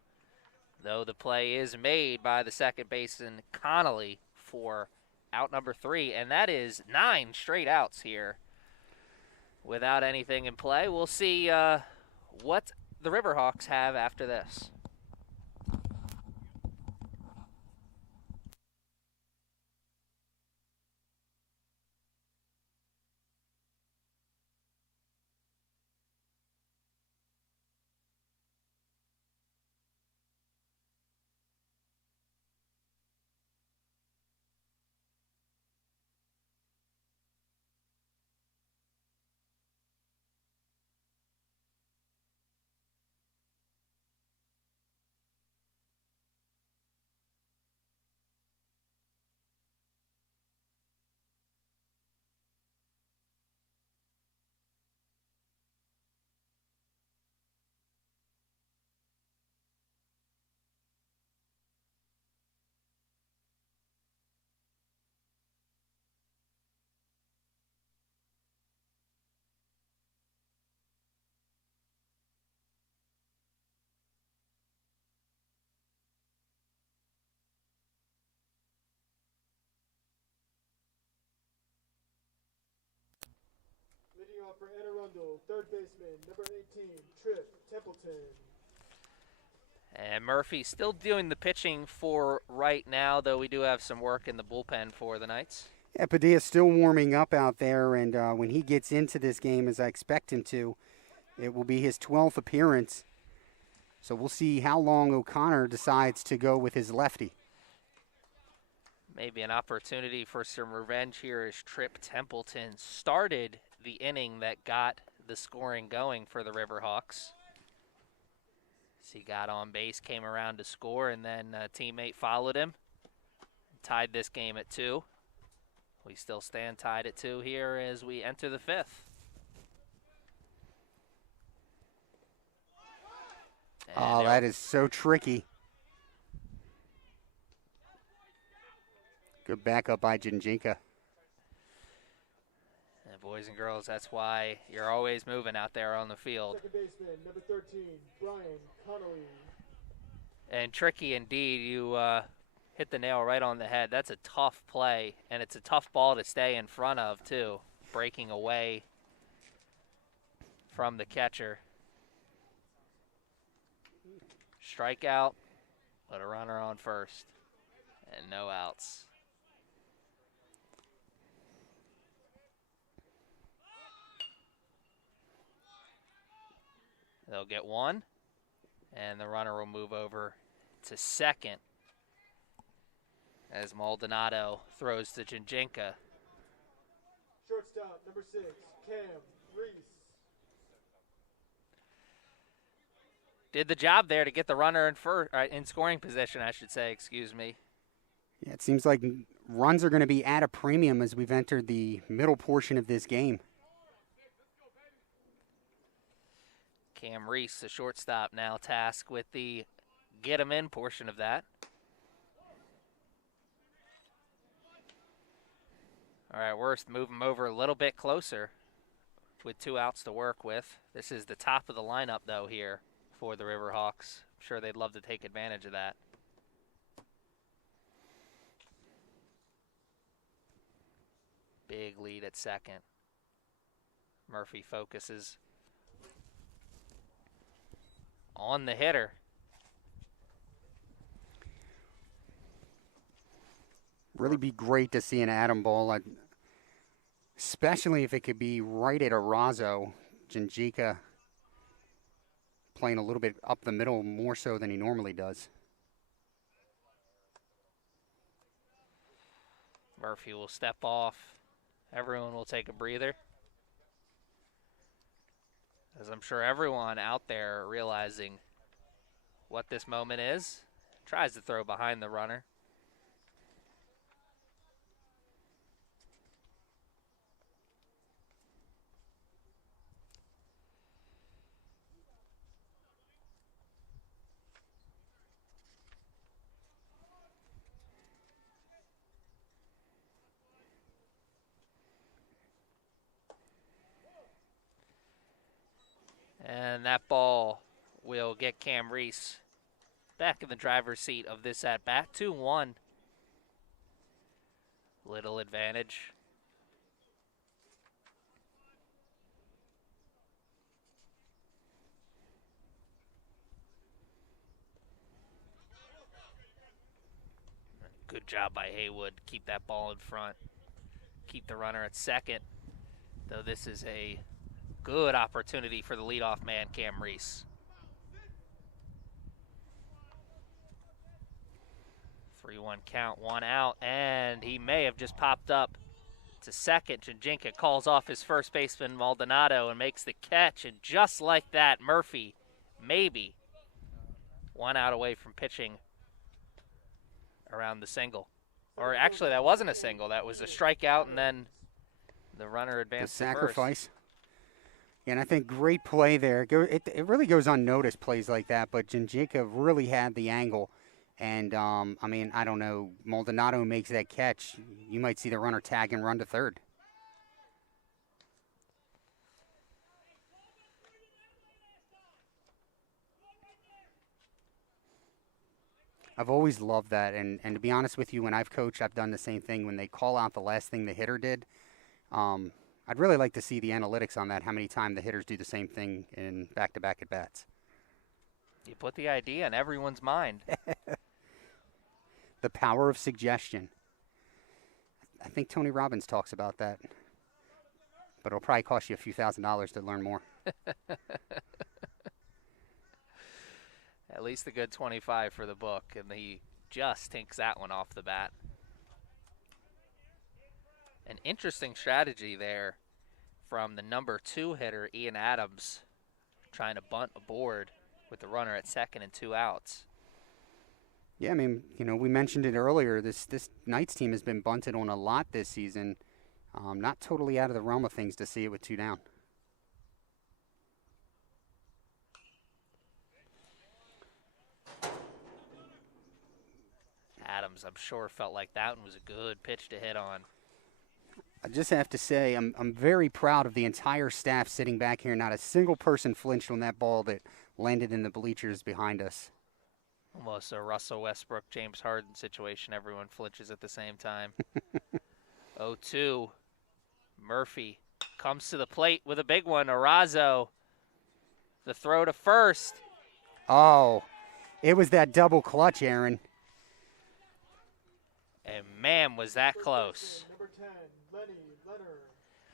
though the play is made by the second baseman Connolly for out number 3, and that is 9 straight outs here without anything in play. We'll see what the Riverhawks have after this. Leading off for Anne Arundel, third baseman, number 18, Trip Templeton. And Murphy still doing the pitching for right now, though we do have some work in the bullpen for the Knights. Yeah, Padilla's still warming up out there, and when he gets into this game, as I expect him to, it will be his 12th appearance. So we'll see how long O'Connor decides to go with his lefty. Maybe an opportunity for some revenge here as Trip Templeton started the inning that got the scoring going for the Riverhawks. So he got on base, came around to score, and then a teammate followed him. Tied this game at 2. We still stand tied at 2 here as we enter the 5th. Oh, that is so tricky. Good backup by Jinjinka. And boys and girls, that's why you're always moving out there on the field. Second baseman, number 13, Brian Connolly. And tricky indeed. You hit the nail right on the head. That's a tough play, and it's a tough ball to stay in front of, too, breaking away from the catcher. Strikeout Put a runner on first. And no outs. They'll get one. And the runner will move over to second as Maldonado throws to Jinjinka. Shortstop, number 6, Cam Reese. Did the job there to get the runner in scoring position, I should say, excuse me. Yeah, it seems like runs are going to be at a premium as we've entered the middle portion of this game. Cam Reese, the shortstop, now tasked with the get him in portion of that. All right, Worth move him over a little bit closer with 2 outs to work with. This is the top of the lineup, though, here for the Riverhawks. I'm sure they'd love to take advantage of that. Big lead at second. Murphy focuses on the hitter. Really be great to see an Adam ball, especially if it could be right at Arazo. Jinjinka playing a little bit up the middle more so than he normally does. Murphy will step off. Everyone will take a breather. As I'm sure everyone out there realizing what this moment is, tries to throw behind the runner. And that ball will get Cam Reese back in the driver's seat of this at-bat. 2-1. Little advantage. Good job by Haywood. Keep that ball in front. Keep the runner at second. Though this is a good opportunity for the leadoff man, Cam Reese. 3-1 count, 1 out, and he may have just popped up to second. Jinjinka calls off his first baseman, Maldonado, and makes the catch, and just like that, Murphy, maybe 1 out away from pitching around the single. Or actually, that wasn't a single. That was a strikeout, and then the runner advanced The to first. sacrifice. And I think great play there. It really goes unnoticed, plays like that, but Jinjinka really had the angle. And, I mean, I don't know, Maldonado makes that catch. You might see the runner tag and run to third. I've always loved that. And to be honest with you, when I've coached, I've done the same thing. When they call out the last thing the hitter did, I'd really like to see the analytics on that, how many times the hitters do the same thing in back-to-back at-bats. You put the idea in everyone's mind. The power of suggestion. I think Tony Robbins talks about that. But it'll probably cost you a few $1,000s to learn more. At least a good 25 for the book, and he just tinks that one off the bat. An interesting strategy there from the number 2 hitter, Ian Adams, trying to bunt aboard with the runner at second and 2 outs. Yeah, I mean, you know, we mentioned it earlier. This Knights team has been bunted on a lot this season. Not totally out of the realm of things to see it with 2 down. Adams, I'm sure, felt like that one was a good pitch to hit on. I just have to say, I'm very proud of the entire staff sitting back here. Not a single person flinched on that ball that landed in the bleachers behind us. Almost a Russell Westbrook, James Harden situation. Everyone flinches at the same time. 0-2. Murphy comes to the plate with a big one. Arazo, the throw to first. Oh, It was that double clutch, Aaron. And man, was that close. Number 10, Lenny Leonard.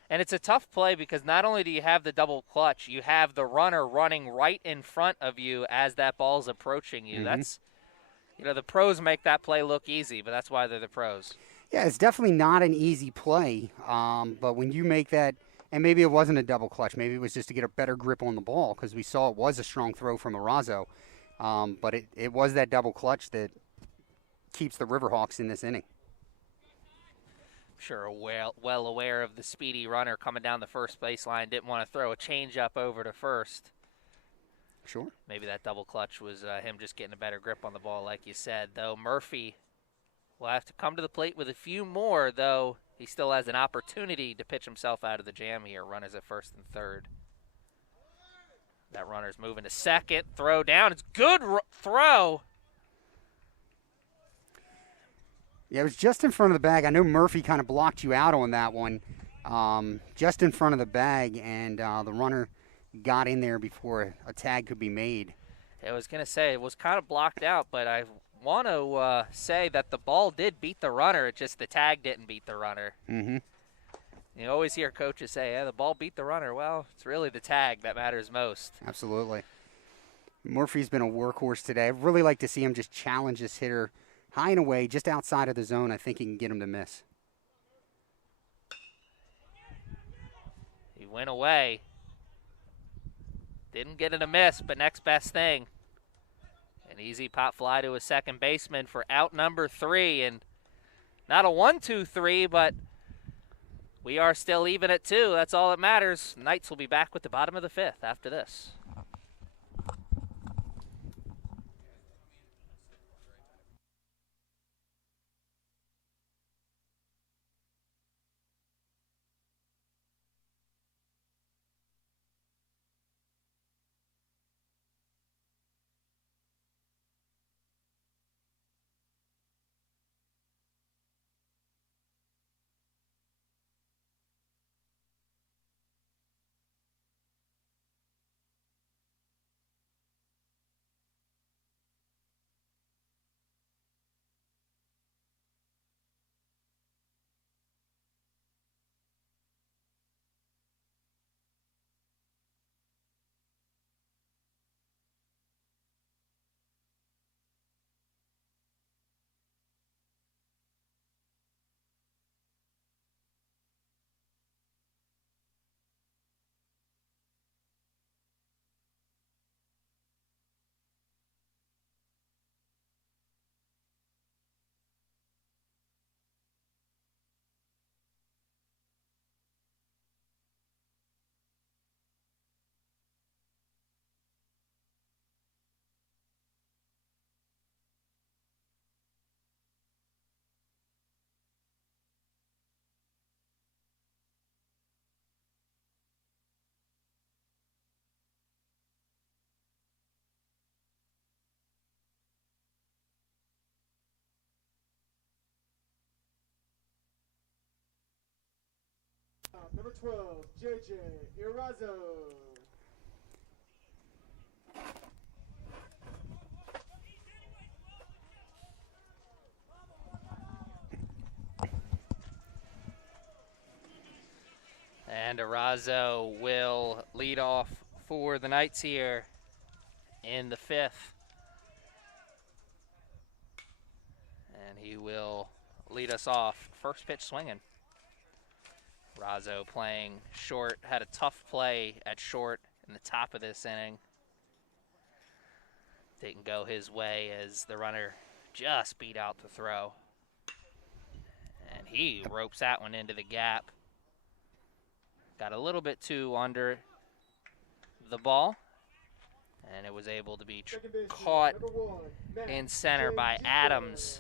And it's a tough play because not only do you have the double clutch, you have the runner running right in front of you as that ball's approaching you. That's, the pros make that play look easy, but that's why they're the pros. Yeah, it's definitely not an easy play. But when you make that, and maybe it wasn't a double clutch, maybe it was just to get a better grip on the ball because we saw it was a strong throw from Arazo. But it was that double clutch that keeps the Riverhawks in this inning. Sure, well aware of the speedy runner coming down the first baseline. Didn't want to throw a changeup over to first. Sure. Maybe that double clutch was him just getting a better grip on the ball, like you said. Though Murphy will have to come to the plate with a few more, though he still has an opportunity to pitch himself out of the jam here. Runners at first and third. That runner's moving to second. Throw down. It's good throw. Yeah, it was just in front of the bag. I know Murphy kind of blocked you out on that one. Just in front of the bag, and the runner got in there before a tag could be made. I was going to say, it was kind of blocked out, but I want to say that the ball did beat the runner. It's just the tag didn't beat the runner. Mm-hmm. You always hear coaches say, yeah, the ball beat the runner. Well, it's really the tag that matters most. Absolutely. Murphy's been a workhorse today. I'd really like to see him just challenge this hitter high and away, just outside of the zone. I think he can get him to miss. He went away. Didn't get it a miss, but next best thing. An easy pop fly to a second baseman for out number 3. And not a 1-2-3, but we are still even at 2. That's all that matters. Knights will be back with the bottom of the 5th after this. Number 12, JJ Irazo. And Arazo will lead off for the Knights here in the 5th. And he will lead us off. First pitch swinging. Arazo playing short, had a tough play at short in the top of this inning. Didn't go his way as the runner just beat out the throw. And he ropes that one into the gap. Got a little bit too under the ball, and it was able to be caught in center by Adams.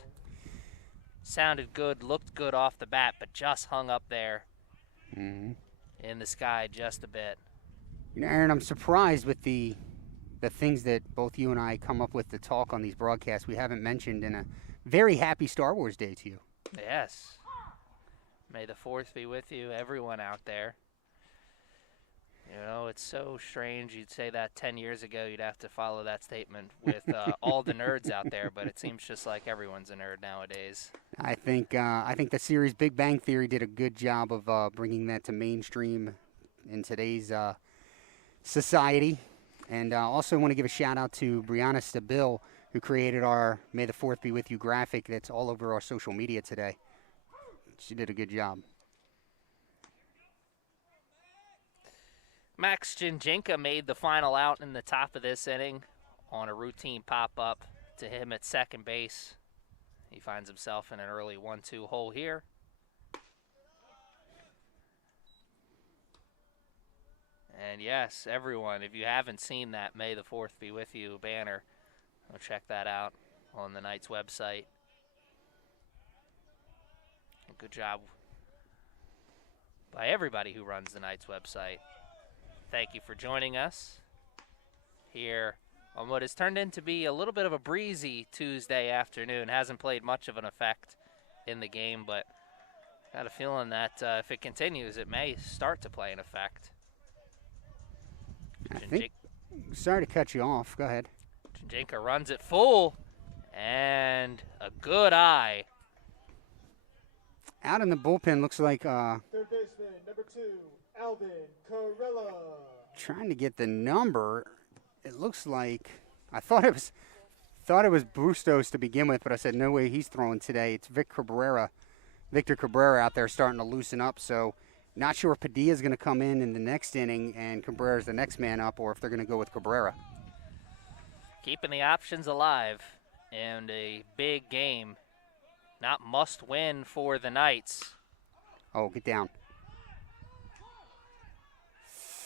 Sounded good, looked good off the bat, but just hung up there in the sky just a bit. You know, Aaron, I'm surprised with the things that both you and I come up with to talk on these broadcasts we haven't mentioned, and a very happy Star Wars Day to you. Yes. May the 4th be with you, everyone out there. You know, it's so strange. You'd say that 10 years ago, you'd have to follow that statement with all the nerds out there, but it seems just like everyone's a nerd nowadays. I think the series Big Bang Theory did a good job of bringing that to mainstream in today's society. And also want to give a shout out to Brianna Stabil, who created our May the 4th Be With You graphic that's all over our social media today. She did a good job. Max Jinjinka made the final out in the top of this inning on a routine pop-up to him at second base. He finds himself in an early 1-2 hole here. And yes, everyone, if you haven't seen that May the 4th Be With You banner, go check that out on the Knights website. Good job by everybody who runs the Knights website. Thank you for joining us here on what has turned into be a little bit of a breezy Tuesday afternoon. Hasn't played much of an effect in the game, but got a feeling that if it continues, it may start to play an effect. Sorry to cut you off. Go ahead. Jinjinka runs it full, and a good eye. Out in the bullpen looks like Third baseman, number 2, Alvin Corella. trying to get the number. It looks like I thought it was Bustos to begin with, but I said no way he's throwing today. It's Victor Cabrera out there starting to loosen up. So not sure if Padilla's going to come in the next inning and Cabrera's the next man up, or if they're going to go with Cabrera. Keeping the options alive and a big game. Not must win for the Knights. Oh, get down.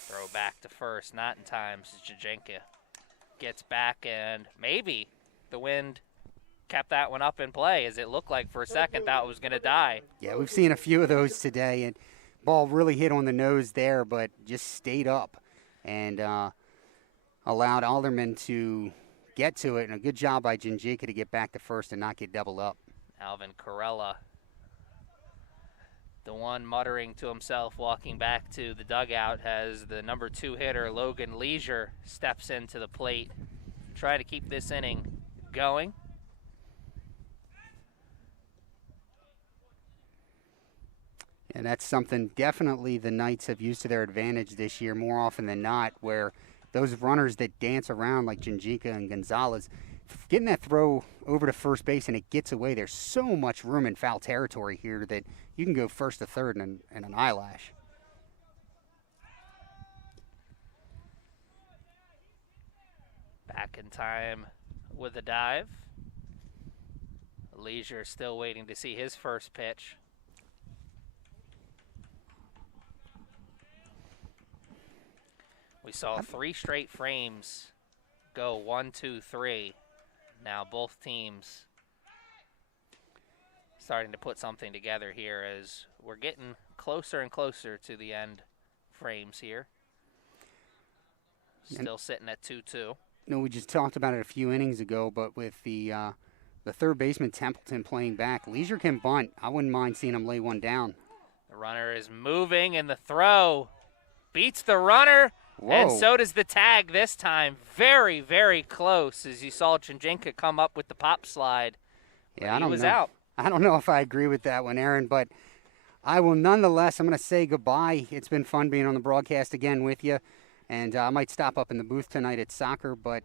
Throw back to first, not in time. Jinjinka gets back, and maybe the wind kept that one up in play, as it looked like for a second that was going to die. Yeah, we've seen a few of those today, and ball really hit on the nose there, but just stayed up and allowed Alderman to get to it, and a good job by Jinjinka to get back to first and not get doubled up. Alvin Corella, the one muttering to himself walking back to the dugout, as the number 2 hitter, Logan Leisure, steps into the plate, try to keep this inning going. And that's something definitely the Knights have used to their advantage this year more often than not, where those runners that dance around like Jinjinka and Gonzalez, getting that throw over to first base and it gets away, there's so much room in foul territory here that you can go first to third in an eyelash. Back in time with a dive. Leisure still waiting to see his first pitch. We saw 3 straight frames go 1, 2, 3. Now both teams starting to put something together here as we're getting closer and closer to the end frames here. Still sitting at 2-2. No, we just talked about it a few innings ago, but with the third baseman Templeton playing back, Leisure can bunt. I wouldn't mind seeing him lay one down. The runner is moving, and the throw beats the runner. Whoa. And so does the tag this time. Very, very close, as you saw Jinjinka come up with the pop slide. Yeah, he was out. I don't know if I agree with that one, Aaron, but I will nonetheless, I'm going to say goodbye. It's been fun being on the broadcast again with you, and I might stop up in the booth tonight at soccer, but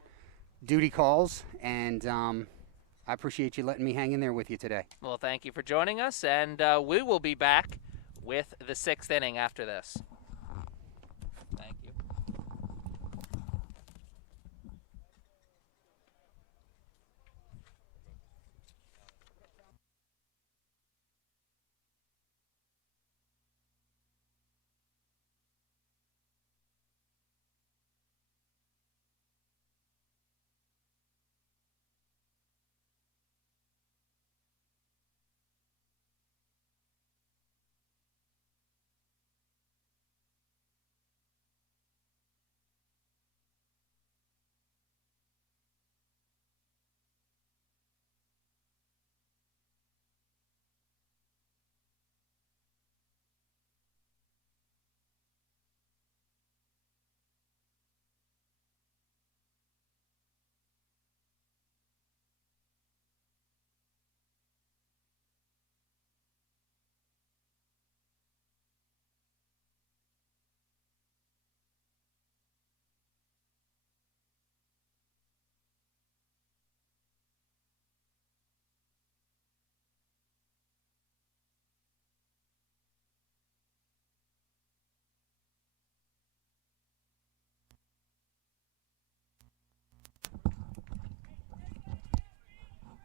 duty calls, and I appreciate you letting me hang in there with you today. Well, thank you for joining us, and we will be back with the 6th inning after this. Thank you.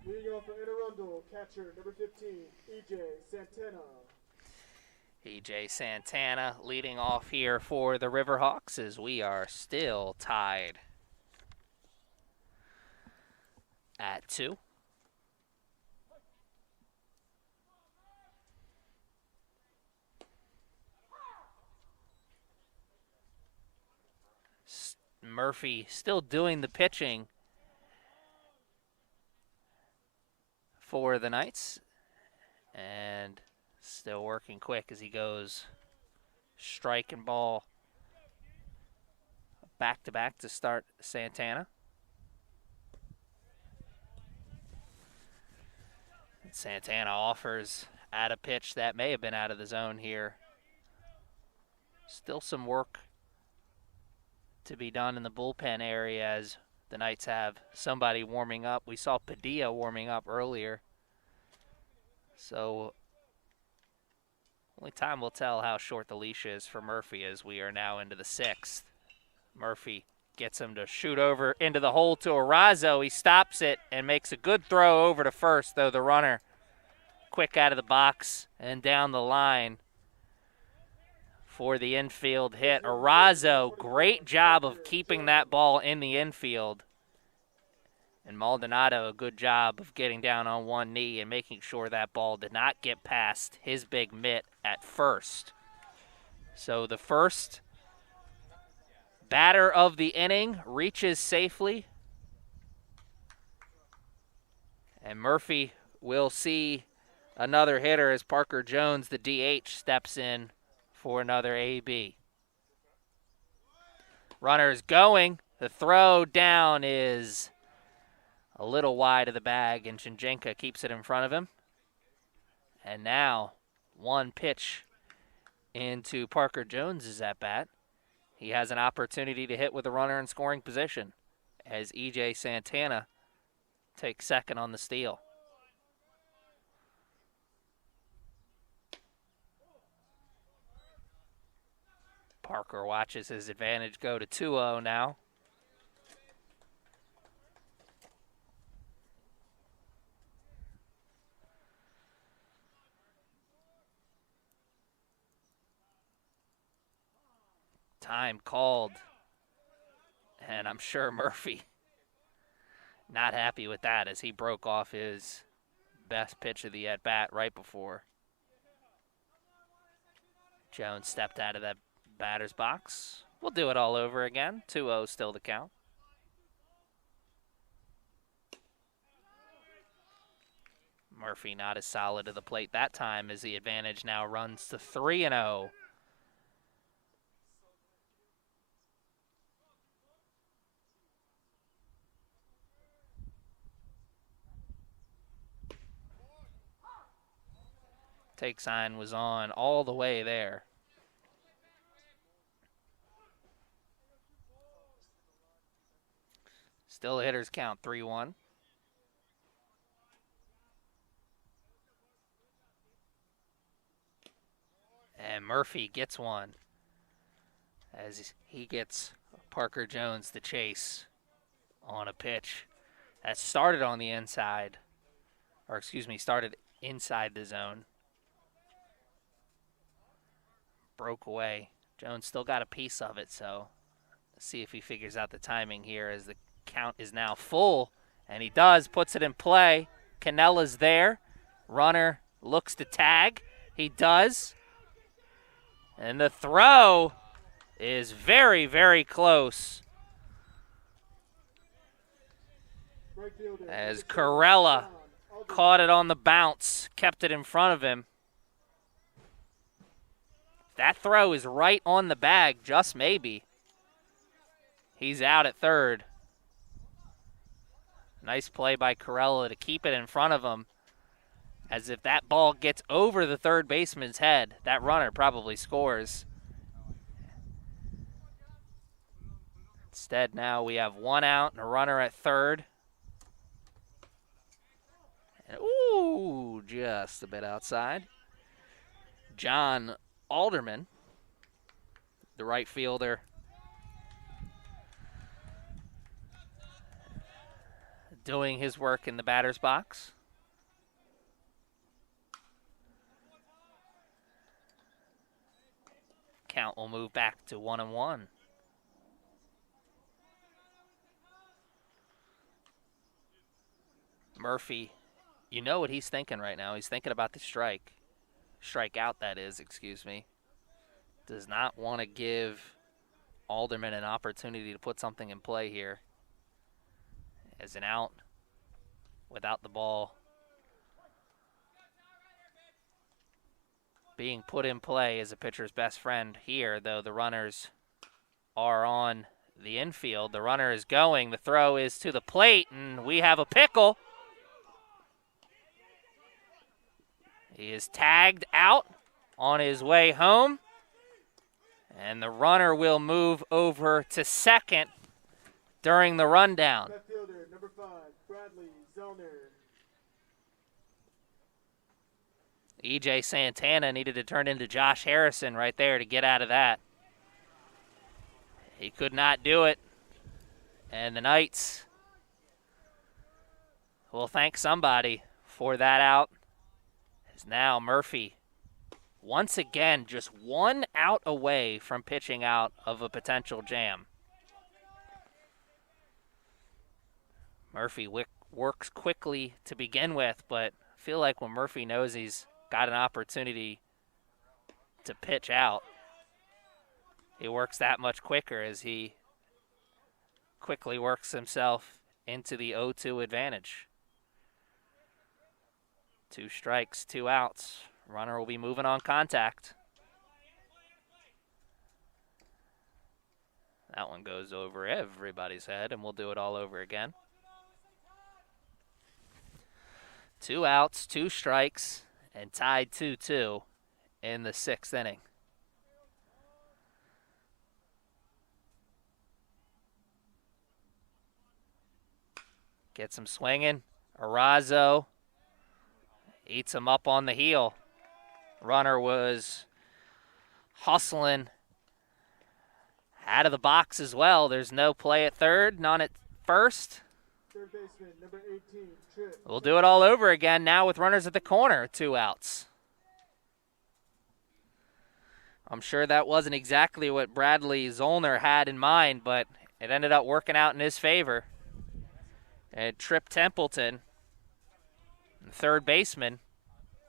Leading off for Anne Arundel, catcher number 15, EJ Santana. EJ Santana leading off here for the Riverhawks as we are still tied at 2. Murphy still doing the pitching for the Knights and still working quick as he goes strike and ball back to back to start Santana. Santana offers at a pitch that may have been out of the zone here. Still some work to be done in the bullpen area as the Knights have somebody warming up. We saw Padilla warming up earlier. So only time will tell how short the leash is for Murphy as we are now into the 6th. Murphy gets him to shoot over into the hole to Arazo. He stops it and makes a good throw over to first, though the runner quick out of the box and down the line for the infield hit. Arazo, great job of keeping that ball in the infield. And Maldonado, a good job of getting down on one knee and making sure that ball did not get past his big mitt at first. So the first batter of the inning reaches safely. And Murphy will see another hitter as Parker Jones, the DH, steps in for another AB. Runner's going. The throw down is a little wide of the bag, and Shinjenka keeps it in front of him. And now one pitch into Parker Jones's at bat. He has an opportunity to hit with a runner in scoring position as EJ Santana takes second on the steal. Parker watches his advantage go to 2-0 now. Time called, and I'm sure Murphy not happy with that as he broke off his best pitch of the at-bat right before. Jones stepped out of that batter's box. We'll do it all over again. 2-0 still to count. Murphy not as solid to the plate that time as the advantage now runs to 3-0. Take sign was on all the way there. Still a hitter's count, 3-1. And Murphy gets one as he gets Parker Jones the chase on a pitch that started on the inside, or excuse me, started inside the zone. Broke away. Jones still got a piece of it, so let's see if he figures out the timing here as the count is now full, and he does, puts it in play. Canella's there. Runner looks to tag. He does. And the throw is very, very close as Corella caught it on the bounce, kept it in front of him. That throw is right on the bag, just maybe. He's out at third. Nice play by Corella to keep it in front of him. As if that ball gets over the third baseman's head, that runner probably scores. Instead, now we have one out and a runner at third. And, ooh, just a bit outside. John Alderman, the right fielder, doing his work in the batter's box. Count will move back to 1-1. Murphy, you know what he's thinking right now. He's thinking about the strike. Strike out, that is, excuse me. Does not want to give Alderman an opportunity to put something in play here. As an out without the ball being put in play is a pitcher's best friend here, though the runners are on the infield. The runner is going. The throw is to the plate, and we have a pickle. He is tagged out on his way home, and the runner will move over to second during the rundown. Left fielder, number 5, Bradley Zellner. E.J. Santana needed to turn into Josh Harrison right there to get out of that. He could not do it, and the Knights will thank somebody for that out. As now Murphy, once again, just one out away from pitching out of a potential jam. Murphy works quickly to begin with, but I feel like when Murphy knows he's got an opportunity to pitch out, he works that much quicker as he quickly works himself into the 0-2 advantage. 2 strikes, 2 outs. Runner will be moving on contact. That one goes over everybody's head, and we'll do it all over again. 2 outs, 2 strikes, and tied 2-2 in the 6th inning. Gets him swinging. Arazo eats him up on the heel. Runner was hustling out of the box as well. There's no play at third, none at first. Third baseman, number 18, Tripp. We'll do it all over again now with runners at the corner, 2 outs. I'm sure that wasn't exactly what Bradley Zollner had in mind, but it ended up working out in his favor. And Tripp Templeton, the third baseman,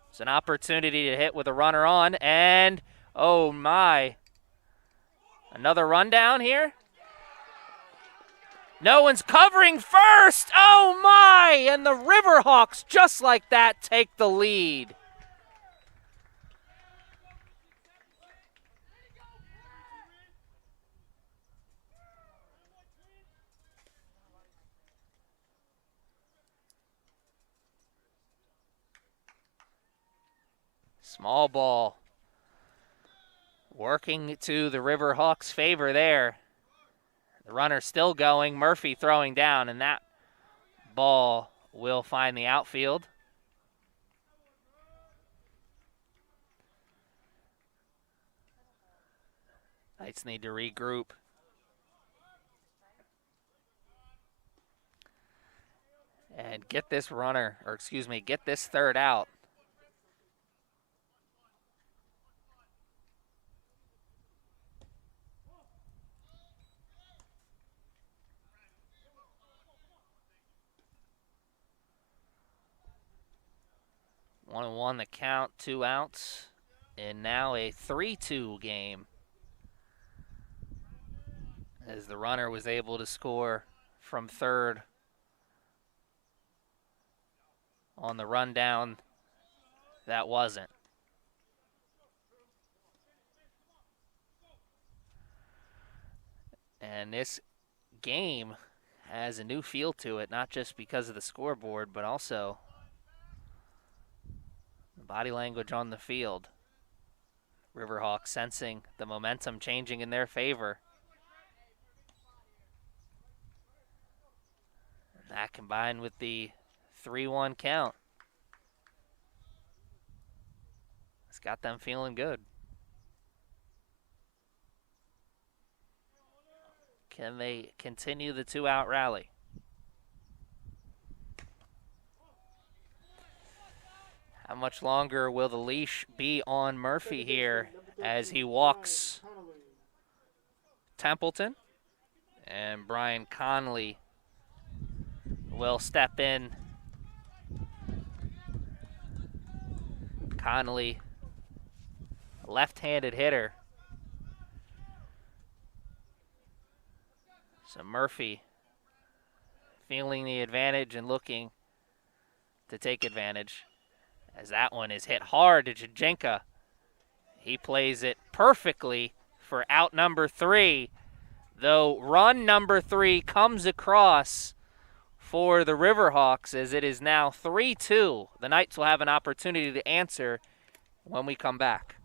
it's an opportunity to hit with a runner on, and oh my, another rundown here. No one's covering first. Oh my, and the Riverhawks, just like that, take the lead. Small ball working to the Riverhawks' favor there. The runner still going, Murphy throwing down, and that ball will find the outfield. Knights need to regroup. And get this runner, or excuse me, get this third out. One and one the count, 2 outs, and now a 3-2 game as the runner was able to score from third on the rundown. That wasn't. And this game has a new feel to it, not just because of the scoreboard, but also body language on the field. Riverhawks sensing the momentum changing in their favor. And that combined with the 3-1 count, it's got them feeling good. Can they continue the 2-out rally? much longer will the leash be on Murphy here as he walks Templeton, and Brian Conley will step in. Conley, a left-handed hitter. So Murphy feeling the advantage and looking to take advantage, as that one is hit hard to Jajenka. He plays it perfectly for out number 3, though run number 3 comes across for the Riverhawks as it is now 3-2. The Knights will have an opportunity to answer when we come back.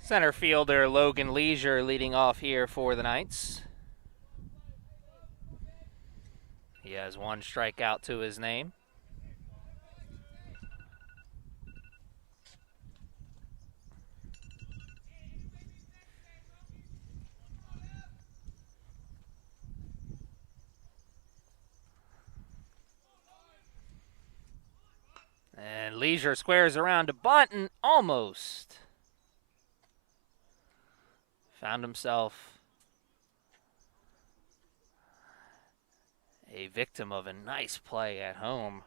Center fielder Logan Leisure leading off here for the Knights. He has 1 strikeout to his name. And Leisure squares around to bunt and almost found himself a victim of a nice play at home.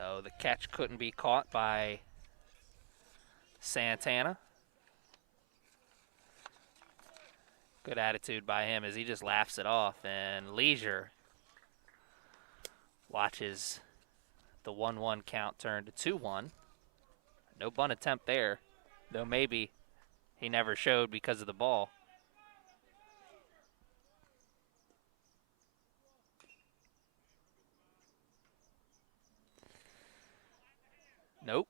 Oh, the catch couldn't be caught by Santana. Good attitude by him as he just laughs it off, and Leisure watches the 1-1 count turn to 2-1. No bunt attempt there, though maybe he never showed because of the ball. Nope.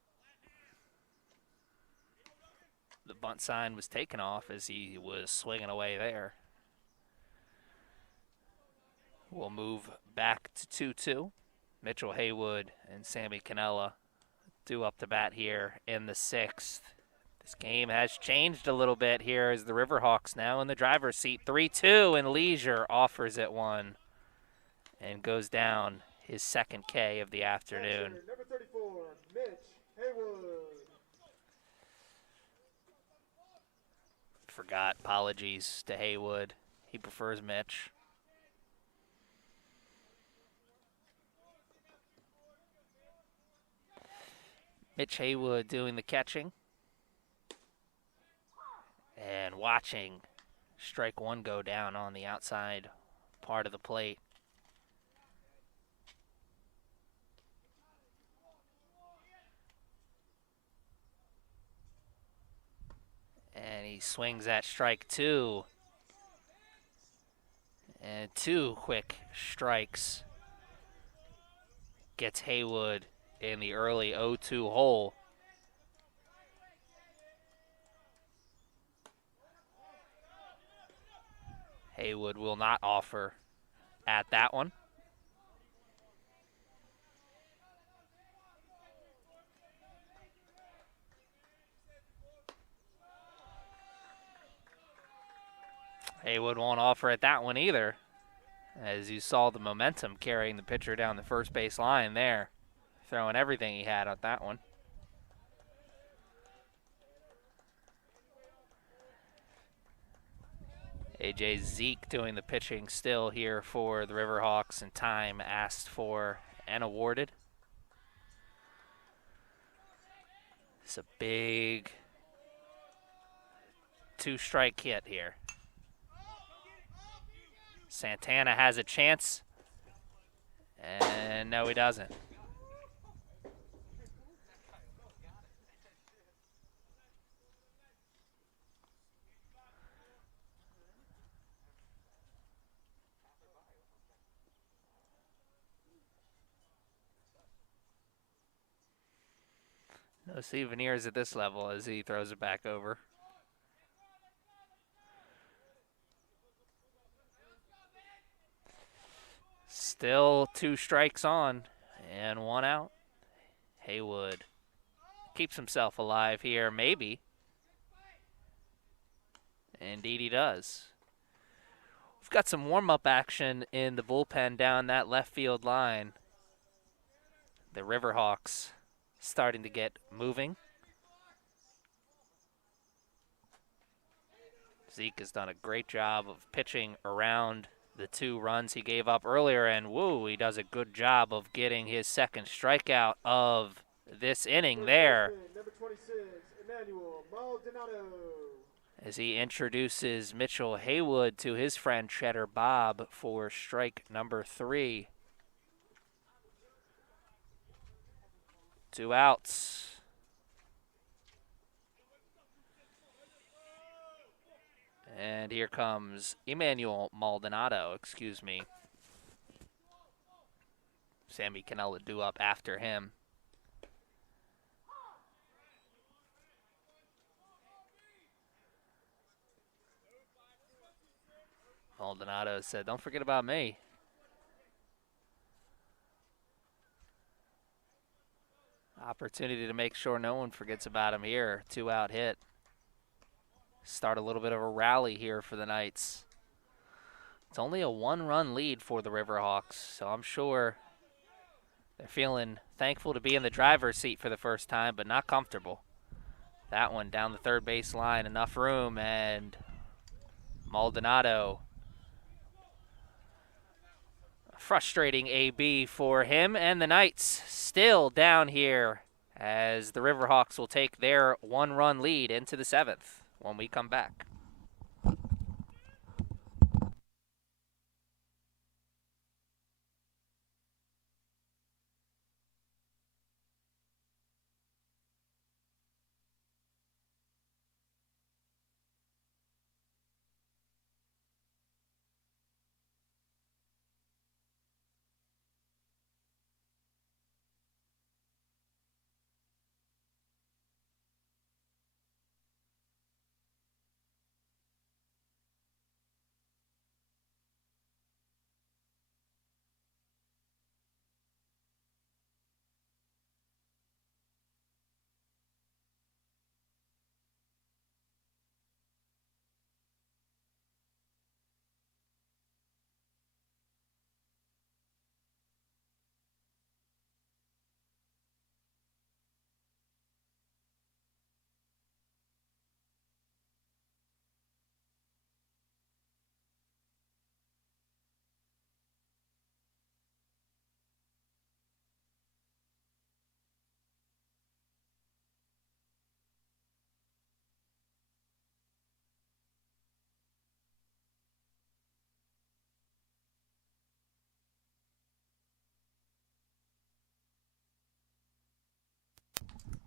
The bunt sign was taken off as he was swinging away there. We'll move back to 2-2. Mitchell Haywood and Sammy Cannella due up to bat here in the 6th. This game has changed a little bit here as the Riverhawks now in the driver's seat. 3-2, and Leisure offers it one and goes down his 2nd K of the afternoon. Number 34, Mitch Haywood. Forgot, apologies to Haywood. He prefers Mitch. Mitch Haywood doing the catching. And watching strike 1 go down on the outside part of the plate. And he swings at strike 2. And 2 quick strikes. Gets Haywood in the early 0-2 hole. Haywood will not offer at that one. Haywood won't offer at that one either, as you saw the momentum carrying the pitcher down the first base line there, throwing everything he had at that one. AJ Zeke doing the pitching still here for the Riverhawks, and time asked for and awarded. It's a big 2-strike hit here. Santana has a chance, and no, he doesn't. No souvenirs at this level as he throws it back over. Still 2 strikes on and 1 out. Haywood keeps himself alive here, maybe. Indeed he does. We've got some warm-up action in the bullpen down that left field line. The Riverhawks starting to get moving. Zeke has done a great job of pitching around the 2 runs he gave up earlier, and woo, he does a good job of getting his second strikeout of this inning there. Number 26, Emmanuel Maldonado. As he introduces Mitchell Haywood to his friend Cheddar Bob for strike number 3. 2 outs. And here comes Emmanuel Maldonado, excuse me. Sammy Cannella due up after him. Maldonado said, "Don't forget about me." Opportunity to make sure no one forgets about him here. 2-out hit. Start a little bit of a rally here for the Knights. It's only a 1-run lead for the Riverhawks, so I'm sure they're feeling thankful to be in the driver's seat for the first time, but not comfortable. That one down the third base line, enough room, and Maldonado. Frustrating AB for him, and the Knights still down here as the Riverhawks will take their 1-run lead into the 7th when we come back.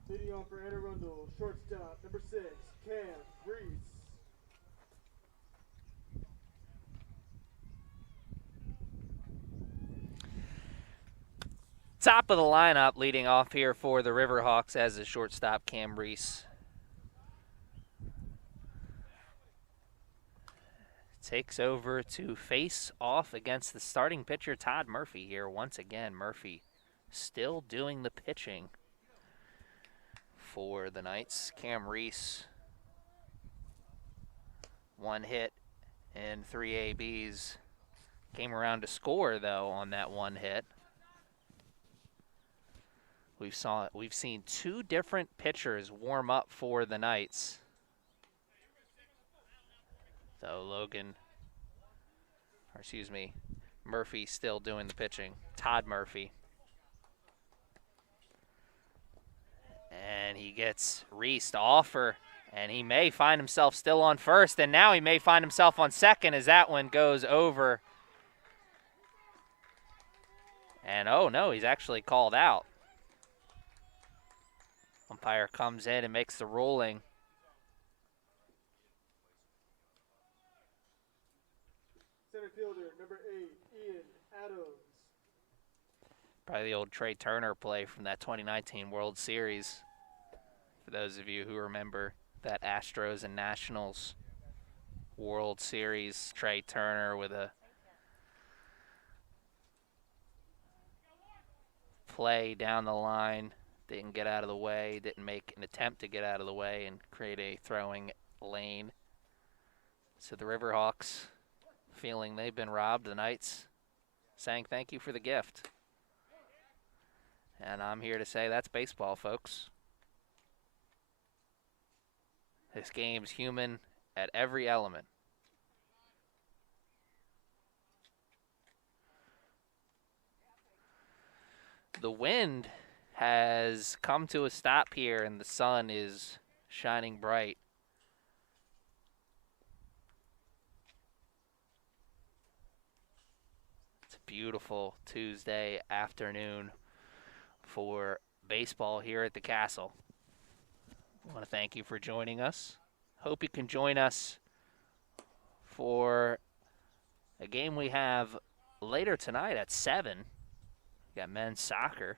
Leading off for Arundel, shortstop, number 6, Cam Reese. Top of the lineup leading off here for the Riverhawks as the shortstop, Cam Reese. Takes over to face off against the starting pitcher, Todd Murphy here. Once again, Murphy still doing the pitching for the Knights. Cam Reese, 1 hit and 3 ABs. Came around to score, though, on that 1 hit. We've seen 2 different pitchers warm up for the Knights. So Murphy still doing the pitching. Todd Murphy. And he gets Reese to offer, and he may find himself still on first, and now he may find himself on second as that one goes over. And oh no, he's actually called out. Umpire comes in and makes the ruling. Center fielder, number 8, Ian Adams. Probably the old Trey Turner play from that 2019 World Series. For those of you who remember that Astros and Nationals World Series, Trey Turner with a play down the line, didn't get out of the way, didn't make an attempt to get out of the way and create a throwing lane. So the Riverhawks, feeling they've been robbed, the Knights saying thank you for the gift. And I'm here to say that's baseball, folks. This game's human at every element. The wind has come to a stop here, and the sun is shining bright. It's a beautiful Tuesday afternoon for baseball here at the Castle. I want to thank you for joining us. Hope you can join us for a game we have later tonight at 7. We got men's soccer.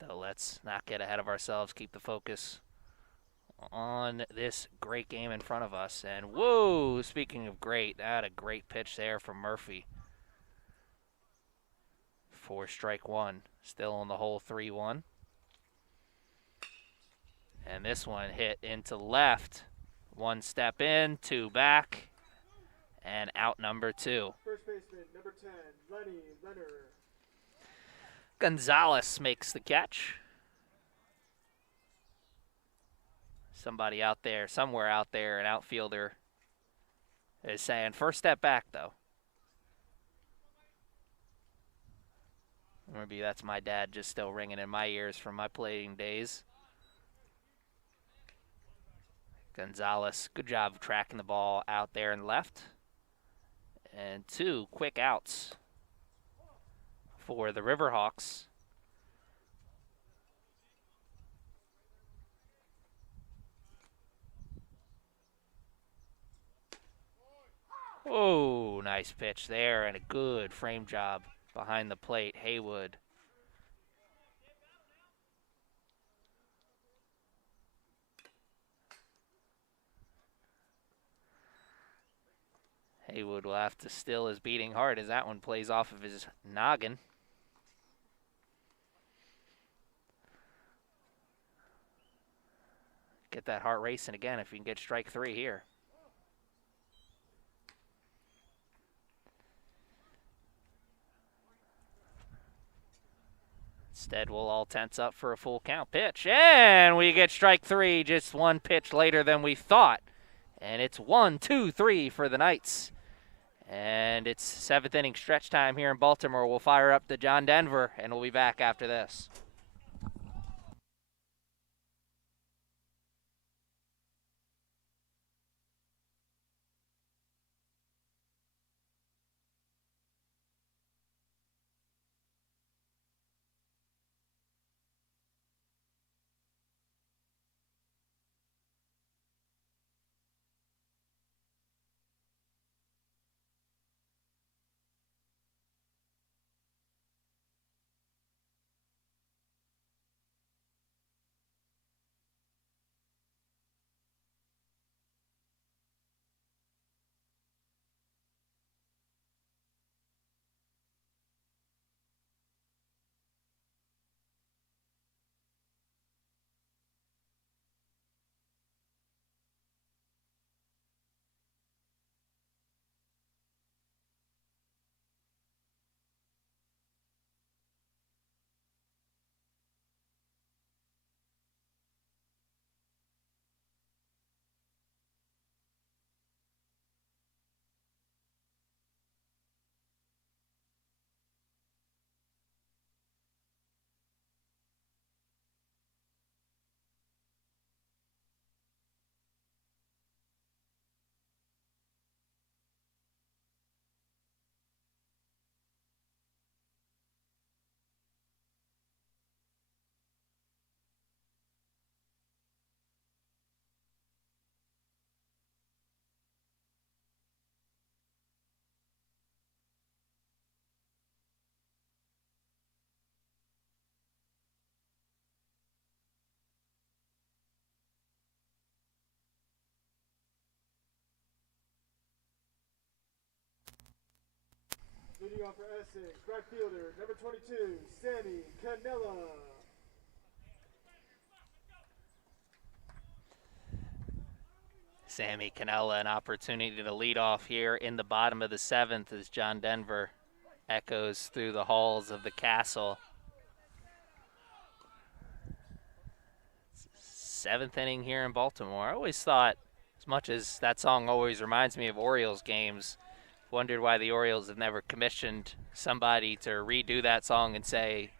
Though let's not get ahead of ourselves, keep the focus on this great game in front of us. And whoa, speaking of great, that a great pitch there from Murphy. For strike 1, still on the hole 3-1. And this one hit into left. 1 step in, 2 back, and out number 2. First baseman, number 10, Lenny Leonard. Gonzalez makes the catch. Somebody out there, somewhere out there, an outfielder is saying, first step back, though. Maybe that's my dad just still ringing in my ears from my playing days. Gonzalez, good job of tracking the ball out there and left. And 2 quick outs for the Riverhawks. Oh, nice pitch there and a good frame job behind the plate. Haywood. Haywood will have to still his beating heart as that one plays off of his noggin. Get that heart racing again if you can get strike 3 here. Instead, we'll all tense up for a full count pitch. And we get strike 3 just 1 pitch later than we thought. And it's 1-2-3 for the Knights. And it's 7th inning stretch time here in Baltimore. We'll fire up the John Denver, and we'll be back after this. Leading off for Essex, right fielder, number 22, Sammy Canella. Sammy Canella, an opportunity to lead off here in the bottom of the 7th as John Denver echoes through the halls of the castle. 7th inning here in Baltimore. I always thought, as much as that song always reminds me of Orioles games, wondered why the Orioles have never commissioned somebody to redo that song and say,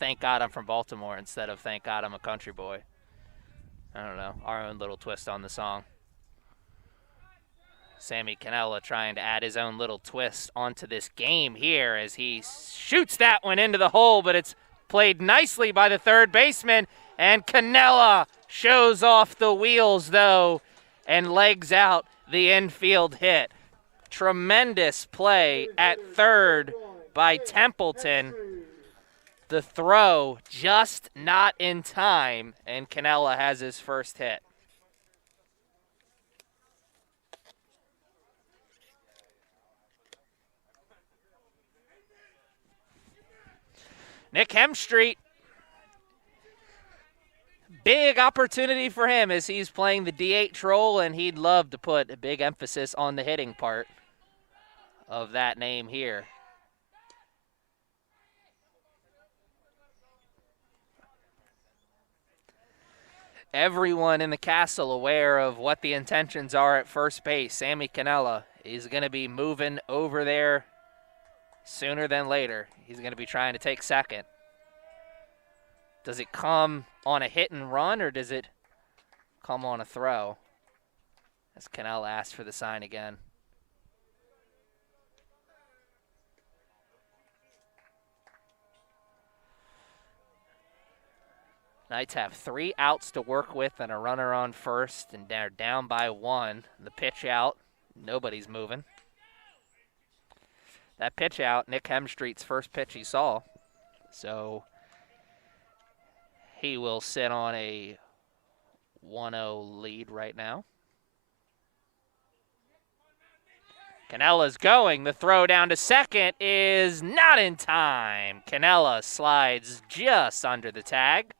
"Thank God I'm from Baltimore," instead of "Thank God I'm a country boy." I don't know, our own little twist on the song. Sammy Canella trying to add his own little twist onto this game here as he shoots that one into the hole, but it's played nicely by the third baseman, and Canella shows off the wheels, though, and legs out the infield hit. Tremendous play at third by Templeton. The throw just not in time, and Canella has his first hit. Nick Hemstreet, big opportunity for him as he's playing the DH role, and he'd love to put a big emphasis on the hitting part of that name here. Everyone in the castle aware of what the intentions are at first base. Sammy Canella is going to be moving over there sooner than later. He's going to be trying to take second. Does it come on a hit and run, or does it come on a throw? As Canella asks for the sign again. Knights have 3 outs to work with and a runner on first, and they're down by 1. The pitch out, nobody's moving. That pitch out, Nick Hemstreet's first pitch he saw. So he will sit on a 1-0 lead right now. Canella's going. The throw down to second is not in time. Canella slides just under the tag.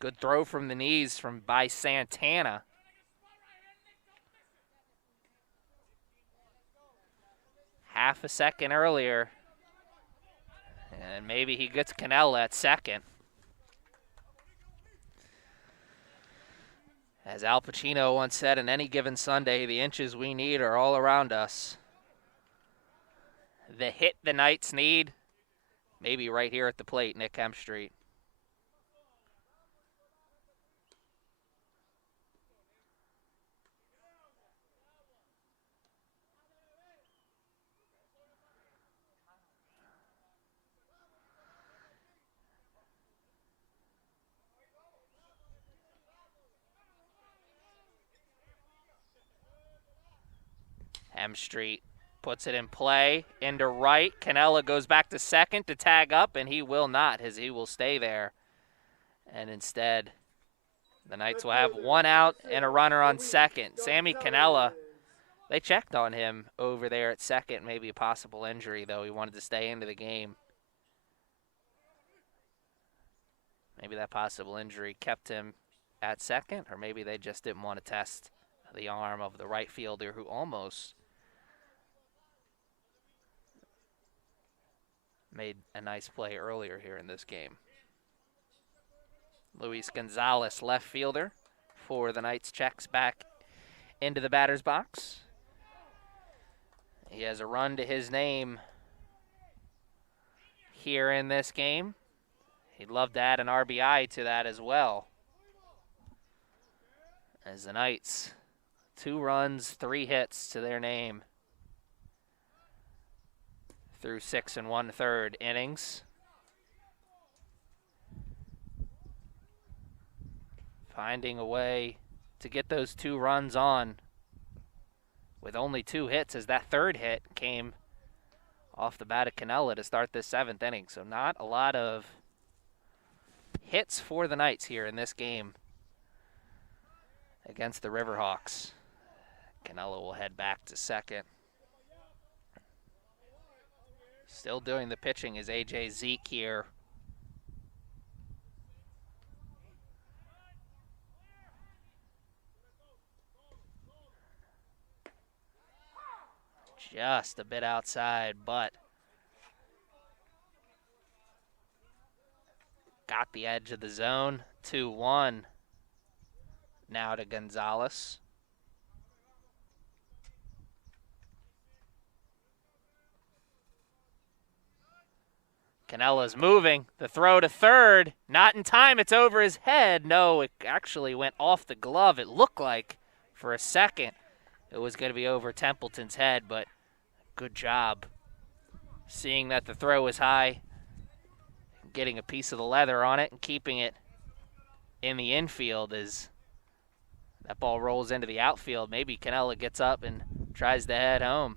Good throw from the knees by Santana. Half a second earlier. And maybe he gets Canella at second. As Al Pacino once said, in any given Sunday, the inches we need are all around us. The hit the Knights need, maybe right here at the plate, Nick Hemstreet. Hemstreet puts it in play, into right. Canella goes back to second to tag up, and he will not, as he will stay there. And instead, the Knights will have 1 out and a runner on second. Sammy Canella, they checked on him over there at second, maybe a possible injury, though. He wanted to stay into the game. Maybe that possible injury kept him at second, or maybe they just didn't want to test the arm of the right fielder who almost made a nice play earlier here in this game. Luis Gonzalez, left fielder for the Knights, checks back into the batter's box. He has a run to his name here in this game. He'd love to add an RBI to that as well. As the Knights, 2 runs, 3 hits to their name through 6 1/3 innings. Finding a way to get those 2 runs on with only 2 hits, as that third hit came off the bat of Canella to start this 7th inning. So not a lot of hits for the Knights here in this game against the Riverhawks. Canelo will head back to second. Still doing the pitching is A.J. Zeke here. Just a bit outside, but got the edge of the zone. 2-1 now to Gonzalez. Canella's moving. The throw to third. Not in time. It's over his head. No, it actually went off the glove. It looked like for a second it was going to be over Templeton's head, but good job. Seeing that the throw was high, getting a piece of the leather on it and keeping it in the infield as that ball rolls into the outfield. Maybe Canella gets up and tries to head home.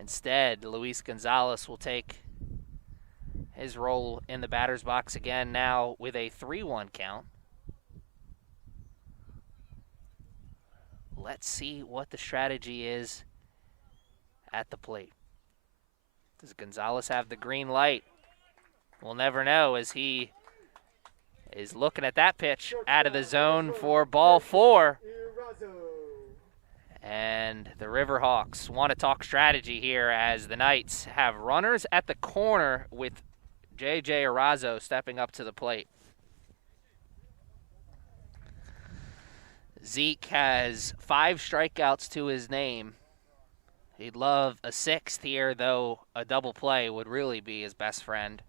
Instead, Luis Gonzalez will take his role in the batter's box again now with a 3-1 count. Let's see what the strategy is at the plate. Does Gonzalez have the green light? We'll never know as he is looking at that pitch out of the zone for ball 4. And the Riverhawks want to talk strategy here as the Knights have runners at the corner with J.J. Arazo stepping up to the plate. Zeke has 5 strikeouts to his name. He'd love a 6th here, though a double play would really be his best friend.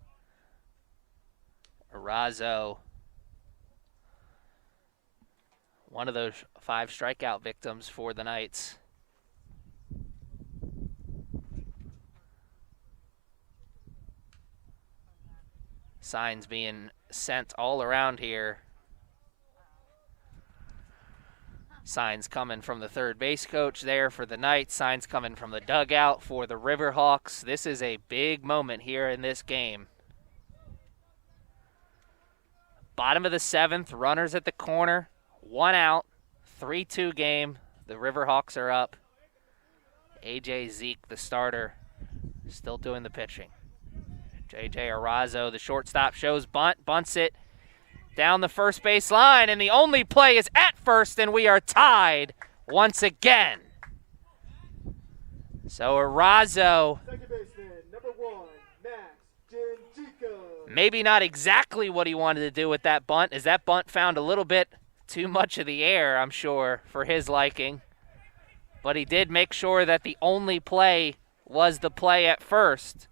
Arazo, one of those 5 strikeout victims for the Knights. Signs being sent all around here. Signs coming from the third base coach there for the Knights. Signs coming from the dugout for the Riverhawks. This is a big moment here in this game. Bottom of the 7th, runners at the corner, 1 out, 3-2 game. The Riverhawks are up. A.J. Zeke, the starter, still doing the pitching. J.J. Arazo, the shortstop, shows bunt, bunts it down the first base line, and the only play is at first, and we are tied once again. So Arazo, Second baseman, number 1, Max Jinjica. maybe not exactly what he wanted to do with that bunt, as that bunt found a little bit too much of the air, I'm sure, for his liking. But he did make sure that the only play was the play at first.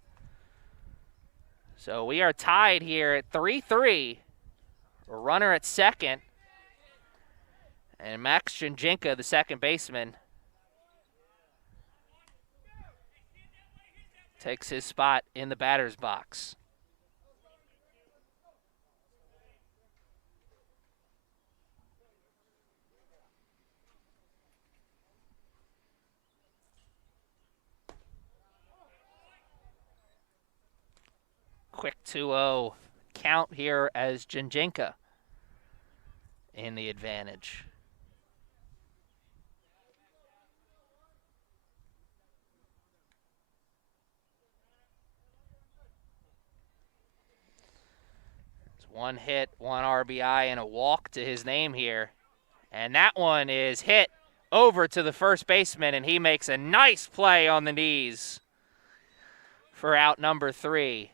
So we are tied here at 3-3. A runner at second. And Max Jinjica, the second baseman, takes his spot in the batter's box. Quick 2-0 count here as Jinjica in the advantage. It's 1 hit, 1 RBI, and a walk to his name here. And that one is hit over to the first baseman, and he makes a nice play on the knees for out number 3.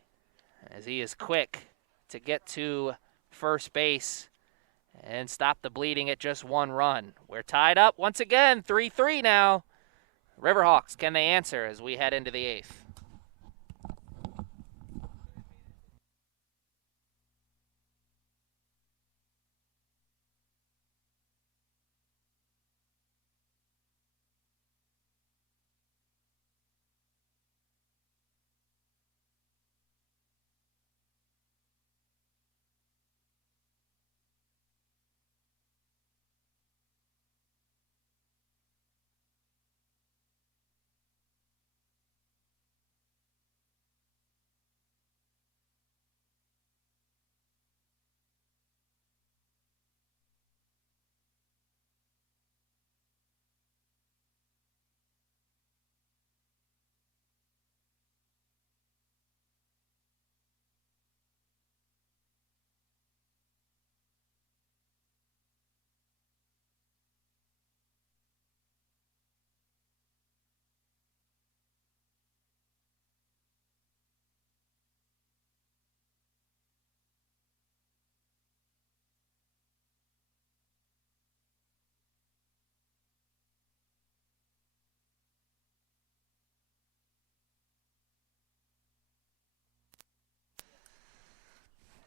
As he is quick to get to first base and stop the bleeding at just 1 run. We're tied up once again, 3-3 now. Riverhawks, can they answer as we head into the 8th?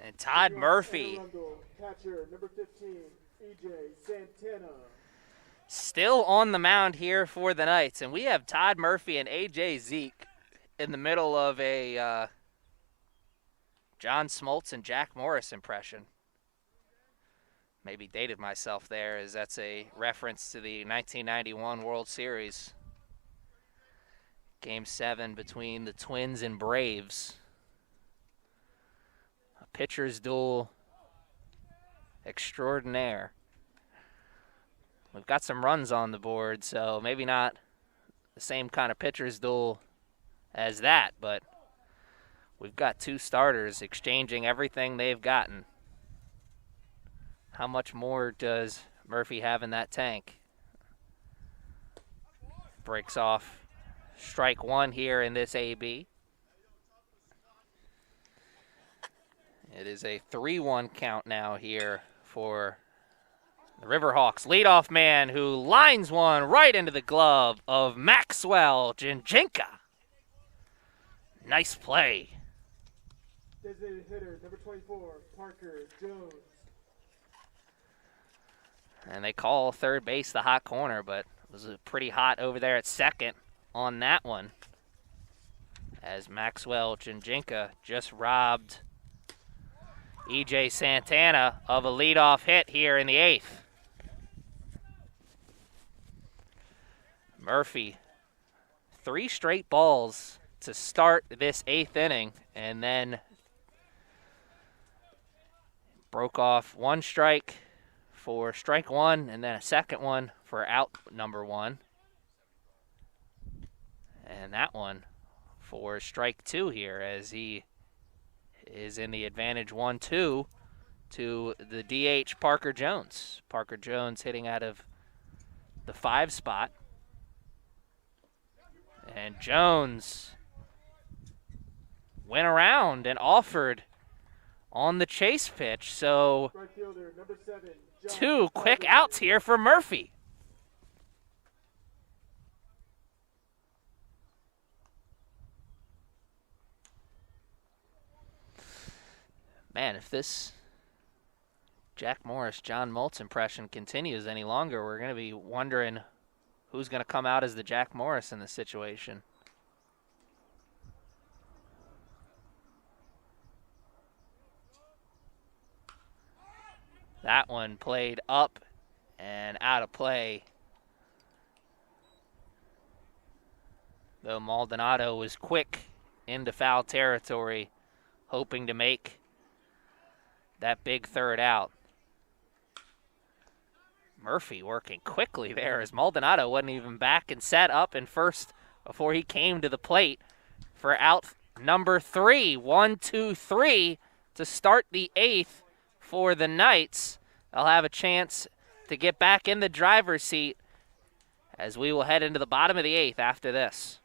And Todd Riverhawks, Murphy Arundel, catcher, number 15, EJ Santana. still on the mound here for the Knights. And we have Todd Murphy and AJ Zeke in the middle of a John Smoltz and Jack Morris impression. Maybe dated myself there, as that's a reference to the 1991 World Series. Game 7 between the Twins and Braves. A pitcher's duel extraordinaire. We've got some runs on the board, so maybe not the same kind of pitcher's duel as that, but we've got two starters exchanging everything they've gotten. How much more does Murphy have in that tank? Breaks off strike one here in this AB. It is a 3-1 count now here for the Riverhawks. Leadoff man who lines one right into the glove of Maxwell Jinjinka. Nice play. Designated hitter, number 24, Parker Jones. And they call third base the hot corner, but it was pretty hot over there at second on that one, as Maxwell Jinjinka just robbed EJ Santana of a leadoff hit here in the 8th. Murphy, 3 straight balls to start this 8th inning, and then broke off 1 strike for strike 1, and then a second one for out number 1. And that one for strike 2 here, as he is in the advantage 1-2 to the DH Parker Jones. Parker Jones hitting out of the 5 spot. And Jones went around and offered on the chase pitch, so Right fielder, number 7, John 2 quick Bobby. outs here for Murphy. Man, if this Jack Morris, John Moltz impression continues any longer, we're going to be wondering who's going to come out as the Jack Morris in this situation. That one played up and out of play. Though Maldonado was quick into foul territory, hoping to make that big third out. Murphy working quickly there, as Maldonado wasn't even back and set up in first before he came to the plate for out number 3. 1, 2, 3 to start the 8th for the Knights. They'll have a chance to get back in the driver's seat as we will head into the bottom of the 8th after this.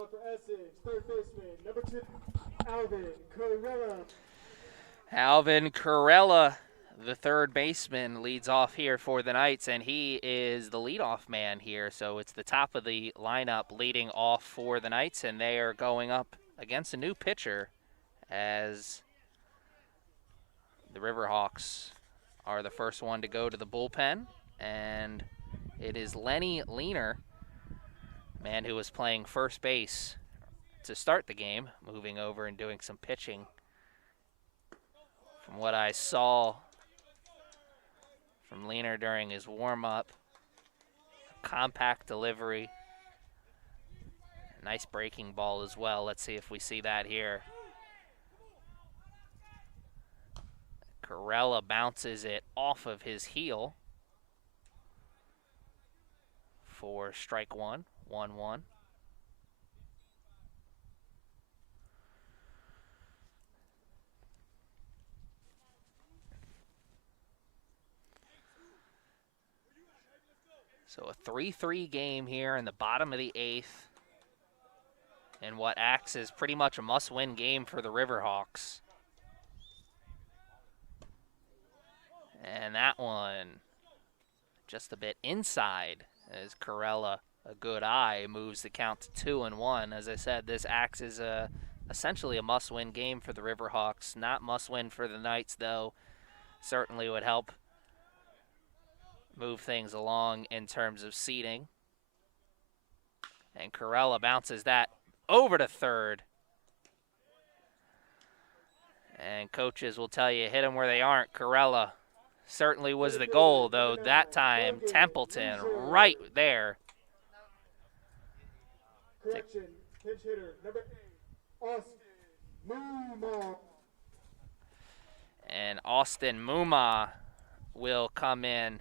on for Essex, third baseman, number 2, Alvin Corella. Alvin Corella, the third baseman, leads off here for the Knights, and he is the leadoff man here. So it's the top of the lineup leading off for the Knights, and they are going up against a new pitcher as the Riverhawks are the first one to go to the bullpen, and it is Lenny Leaner, man who was playing first base to start the game, moving over and doing some pitching. From what I saw from Leaner during his warm-up, compact delivery, nice breaking ball as well. Let's see if we see that here. Corella bounces it off of his heel for strike one, 1-1. So a 3-3 game here in the bottom of the 8th, and what acts as pretty much a must-win game for the Riverhawks. And that one just a bit inside as Corella, a good eye, moves the count to 2-1. As I said, this acts as essentially a must-win game for the Riverhawks. Not must-win for the Knights, though. Certainly would help move things along in terms of seeding. And Corella bounces that over to third. And coaches will tell you, hit them where they aren't. Corella certainly was the goal, though that time Templeton right there. Correction, pinch hitter, number 8, Austin Muma. And Austin Muma will come in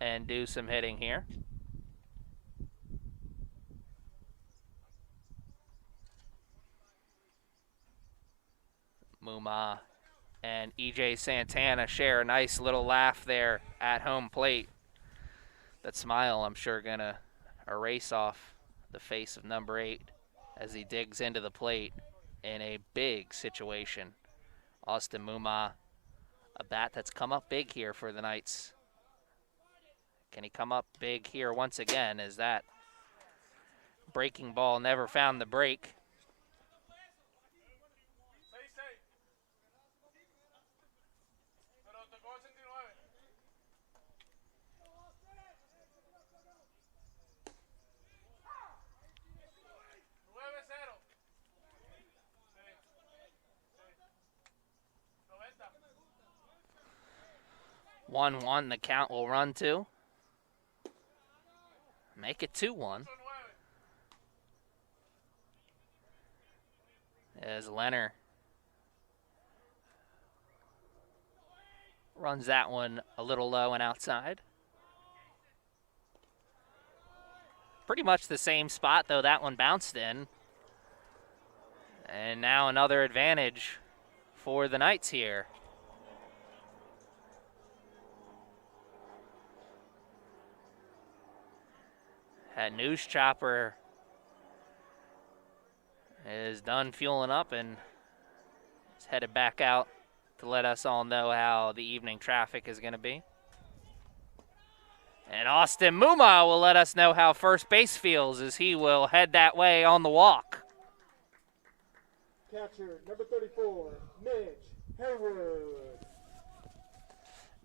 and do some hitting here. Muma and EJ Santana share a nice little laugh there at home plate. That smile, I'm sure, gonna erase off the face of number 8 as he digs into the plate in a big situation. Austin Muma, a bat that's come up big here for the Knights. Can he come up big here once again, as that breaking ball never found the break? One, the count will run to. Make it 2-1. As Leonard runs that one a little low and outside. Pretty much the same spot, though that one bounced in. And now another advantage for the Knights here. That news chopper is done fueling up and is headed back out to let us all know how the evening traffic is going to be. And Austin Muma will let us know how first base feels as he will head that way on the walk. Catcher, number 34, Mitch Haywood.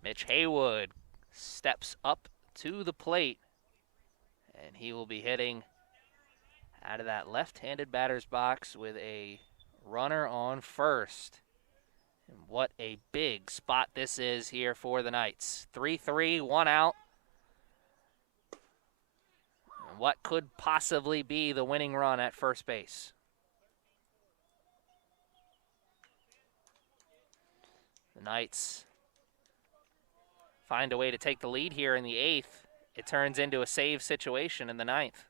Mitch Haywood steps up to the plate, and he will be hitting out of that left-handed batter's box with a runner on first. And what a big spot this is here for the Knights. 3-3, 1 out. And what could possibly be the winning run at first base? The Knights find a way to take the lead here in the 8th. It turns into a save situation in the 9th.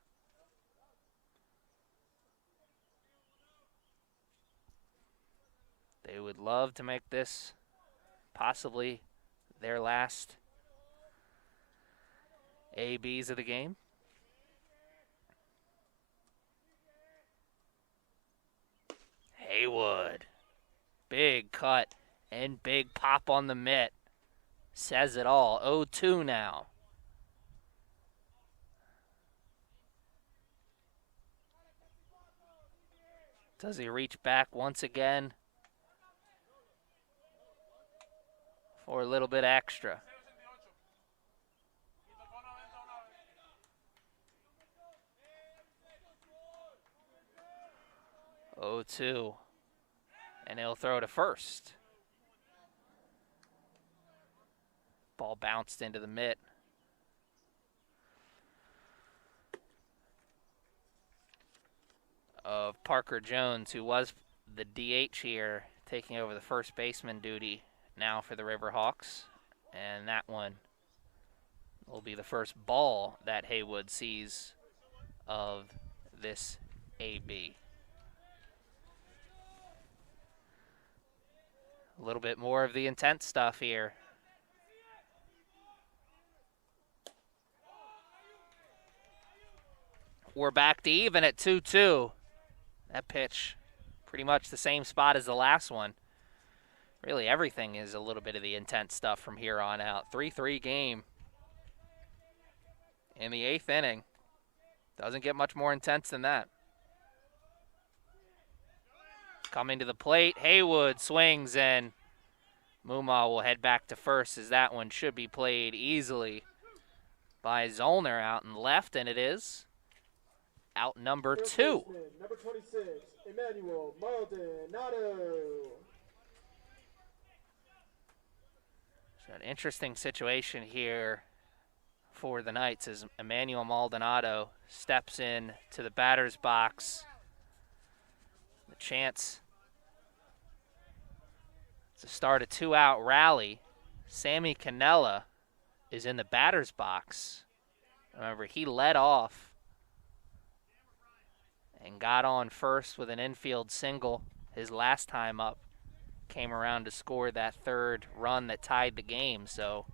They would love to make this possibly their last ABs of the game. Haywood. Big cut and big pop on the mitt. Says it all. 0-2 now. Does he reach back once again for a little bit extra? Oh, 2. And he'll throw to first. Ball bounced into the mitt. Of Parker Jones, who was the DH here, taking over the first baseman duty now for the Riverhawks. And that one will be the first ball that Haywood sees of this AB. A little bit more of the intense stuff here. We're back to even at 2-2. That pitch, pretty much the same spot as the last one. Really, everything is a little bit of the intense stuff from here on out. 3-3 game in the 8th inning. Doesn't get much more intense than that. Coming to the plate, Haywood swings, and Muma will head back to first, as that one should be played easily by Zollner out in left, and it is. Out number 2. Number 26, Emmanuel Maldonado. So an interesting situation here for the Knights as Emmanuel Maldonado steps in to the batter's box. The chance to start a 2-out rally. Sammy Cannella is in the batter's box. Remember, he led off and got on first with an infield single his last time up. Came around to score that 3rd run that tied the game, so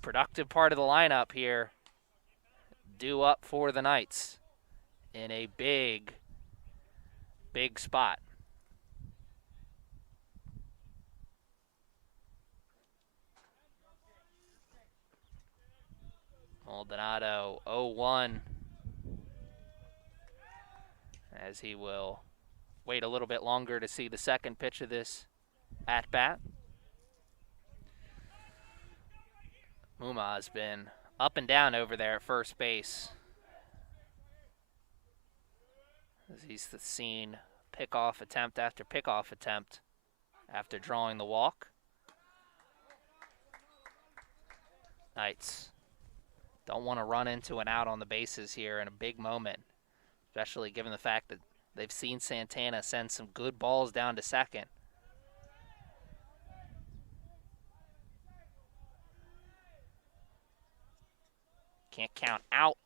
productive part of the lineup here due up for the Knights in a big, big spot. Maldonado 0-1 as he will wait a little bit longer to see the second pitch of this at-bat. Muma has been up and down over there at first base, as he's seen pickoff attempt after pickoff attempt after drawing the walk. Knights don't want to run into an out on the bases here in a big moment, especially given the fact that they've seen Santana send some good balls down to second. Can't count out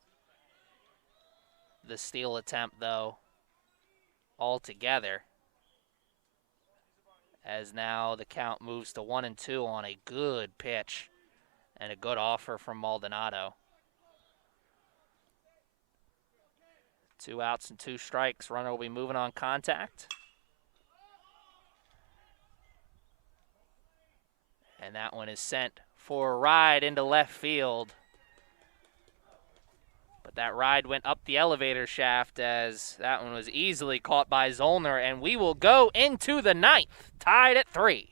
the steal attempt, though, altogether, as now the count moves to 1-2 on a good pitch and a good offer from Maldonado. 2 outs and 2 strikes. Runner will be moving on contact. And that one is sent for a ride into left field. But that ride went up the elevator shaft, as that one was easily caught by Zollner. And we will go into the 9th, tied at 3.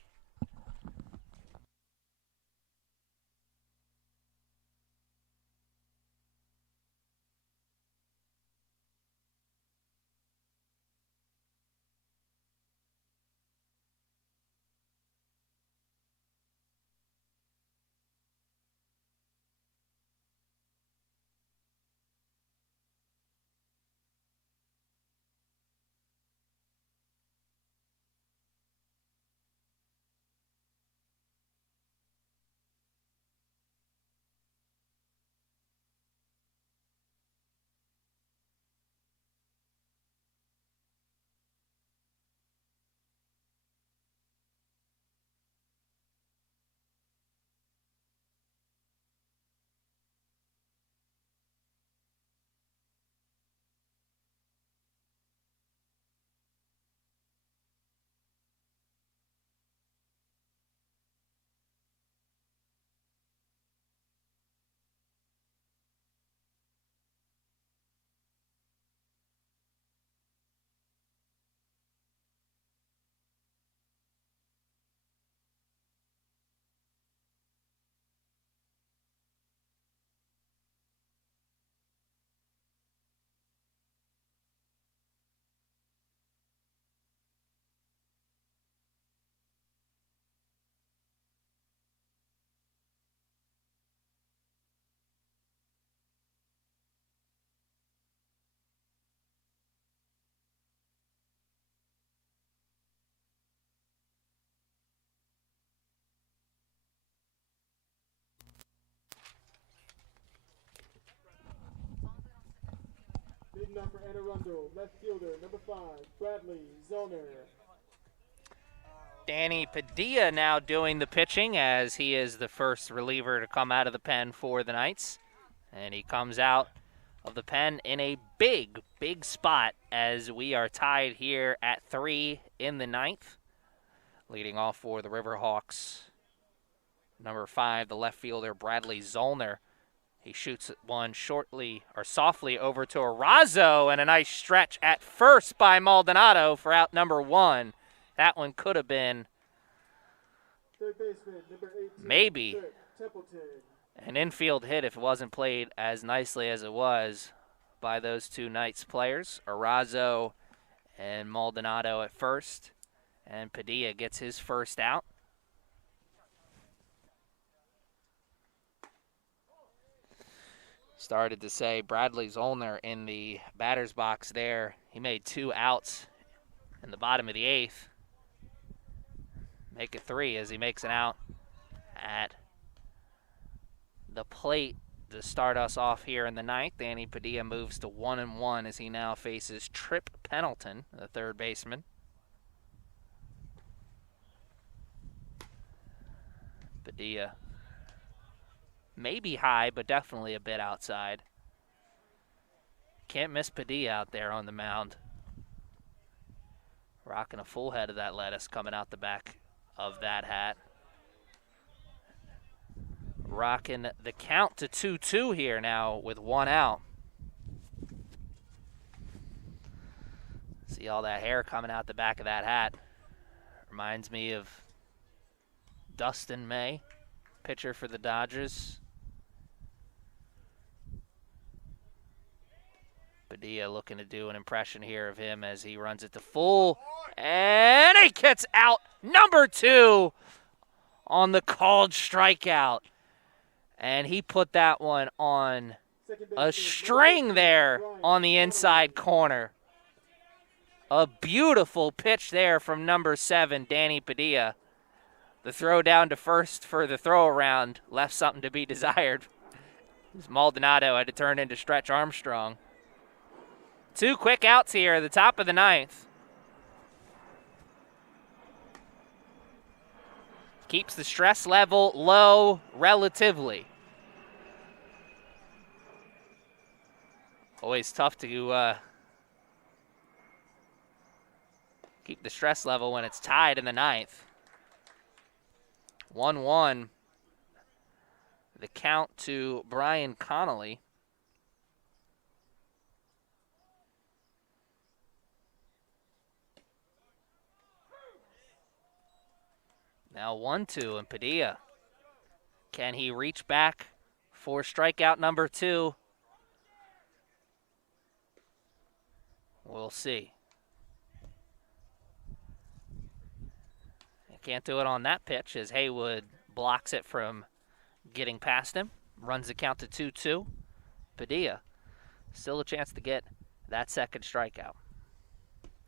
Leading off for Anne Arundel, left fielder, number 5, Bradley Zollner. Danny Padilla now doing the pitching as he is the first reliever to come out of the pen for the Knights. And he comes out of the pen in a big, big spot as we are tied here at 3 in the 9th. Leading off for the Riverhawks, number 5, the left fielder, Bradley Zollner. He shoots one softly over to Arazo, and a nice stretch at first by Maldonado for out number 1. That one could have been Third baseman, number 18, maybe Trick Templeton. an infield hit if it wasn't played as nicely as it was by those two Knights players, Arazo and Maldonado at first, and Padilla gets his first out. Started to say Bradley Zollner in the batter's box there. He made 2 outs in the bottom of the 8th. Make it 3 as he makes an out at the plate to start us off here in the 9th. Danny Padilla moves to 1-1 as he now faces Trip Pendleton, the third baseman. Padilla maybe high, but definitely a bit outside. Can't miss Padilla out there on the mound. Rocking a full head of that lettuce coming out the back of that hat. Rocking the count to 2-2 here now with 1 out. See all that hair coming out the back of that hat. Reminds me of Dustin May, pitcher for the Dodgers. Padilla looking to do an impression here of him as he runs it to full. And he gets out number 2 on the called strikeout. And he put that one on a string there on the inside corner. A beautiful pitch there from number 7, Danny Padilla. The throw down to first for the throw around left something to be desired. Maldonado had to turn into Stretch Armstrong. 2 quick outs here at the top of the 9th. Keeps the stress level low relatively. Always tough to keep the stress level when it's tied in the 9th. 1-1. The count to Brian Connolly. Now 1-2 and Padilla. Can he reach back for strikeout number 2? We'll see. Can't do it on that pitch as Haywood blocks it from getting past him. Runs the count to 2-2. Padilla still a chance to get that second strikeout.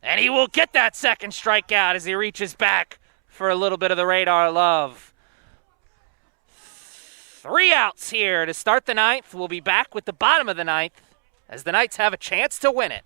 And he will get that second strikeout as he reaches back for a little bit of the radar love. 3 outs here to start the 9th. We'll be back with the bottom of the 9th as the Knights have a chance to win it.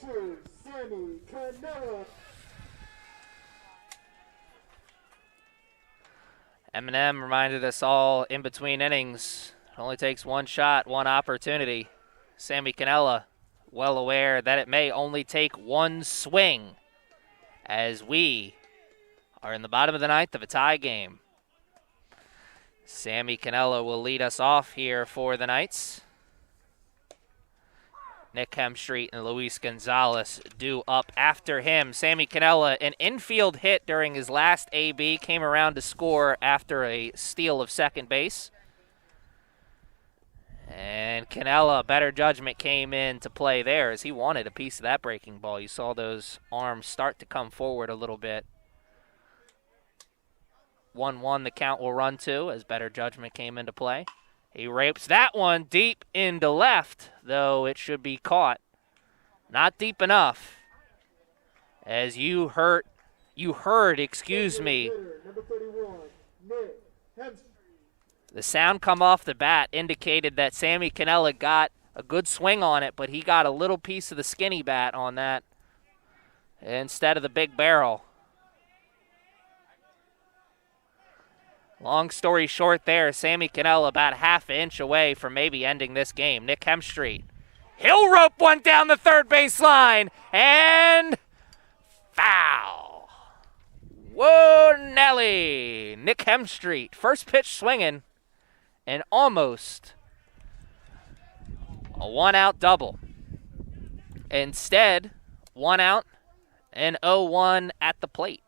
features Sammy Canella. Eminem reminded us all in between innings, it only takes one shot, one opportunity. Sammy Canella, well aware that it may only take one swing, as we are in the bottom of the ninth of a tie game. Sammy Canella will lead us off here for the Knights. Nick Hemstreet and Luis Gonzalez due up after him. Sammy Canella, an infield hit during his last AB, came around to score after a steal of second base. And Canella, better judgment came in to play there as he wanted a piece of that breaking ball. You saw those arms start to come forward a little bit. 1-1 the count will run to as better judgment came into play. He rapes that one deep into left, though it should be caught. Not deep enough. As you heard, excuse me, Number 31, Nick Hemstreet. the sound come off the bat indicated that Sammy Canella got a good swing on it, but he got a little piece of the skinny bat on that instead of the big barrel. Long story short there, Sammy Canella about half an inch away from maybe ending this game. Nick Hemstreet, he'll rope one down the third base line, and foul. Whoa, Nelly. Nick Hemstreet, first pitch swinging, and almost a one-out double. Instead, 1 out and 0-1 at the plate.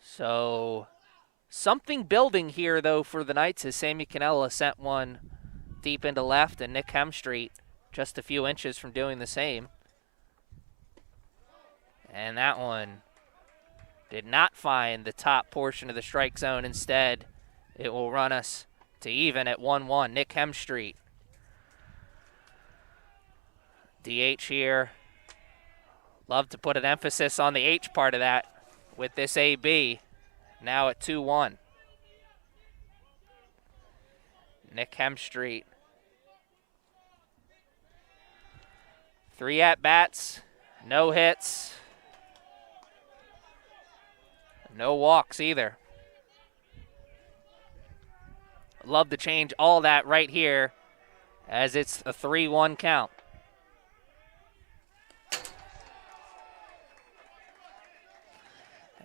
So something building here, though, for the Knights as Sammy Canella sent one deep into left, and Nick Hemstreet just a few inches from doing the same. And that one did not find the top portion of the strike zone. Instead, it will run us to even at 1-1. Nick Hemstreet, DH here. Love to put an emphasis on the H part of that with this AB. Now at 2-1. Nick Hemstreet. 3 at-bats, no hits, no walks either. Love to change all that right here as it's a 3-1 count.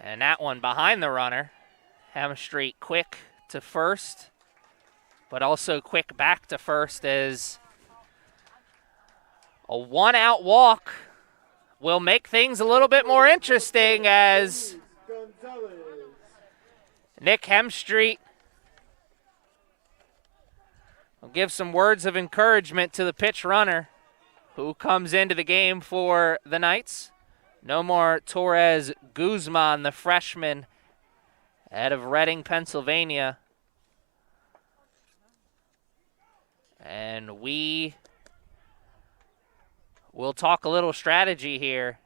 And that one behind the runner. Hemstreet quick to first, but also quick back to first as a 1-out walk will make things a little bit more interesting as Nick Hemstreet will give some words of encouragement to the pitch runner who comes into the game for the Knights. No more Torres Guzman, the freshman out of Reading, Pennsylvania. And we will talk a little strategy here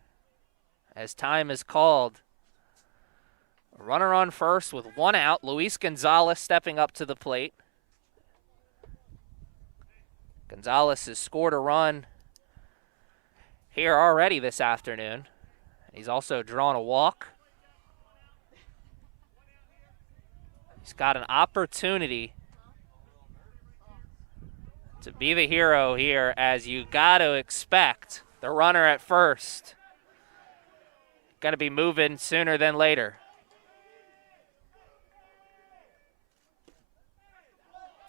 as time is called. Runner on first with 1 out. Luis Gonzalez stepping up to the plate. Gonzalez has scored a run here already this afternoon. He's also drawn a walk. He's got an opportunity to be the hero here, as you got to expect the runner at first going to be moving sooner than later.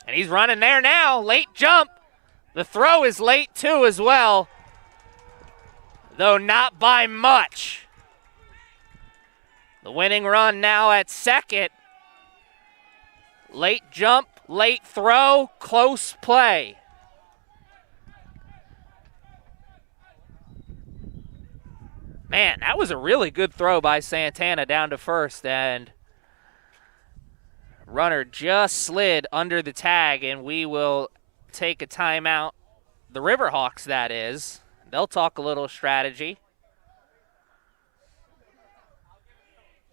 And he's running there now. Late jump. The throw is late too as well, though not by much. The winning run now at second. Late jump, late throw, close play. Man, that was a really good throw by Santana down to first, and runner just slid under the tag, and we will take a timeout. The Riverhawks, that is. They'll talk a little strategy.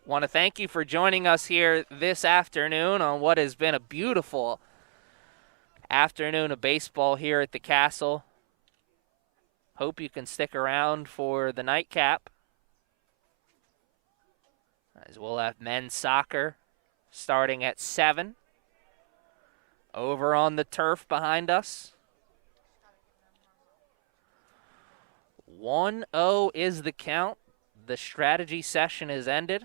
Want to thank you for joining us here this afternoon on what has been a beautiful afternoon of baseball here at the Castle. hope you can stick around for the nightcap, as we'll have men's soccer starting at 7 over on the turf behind us. 1-0 is the count. The strategy session is ended,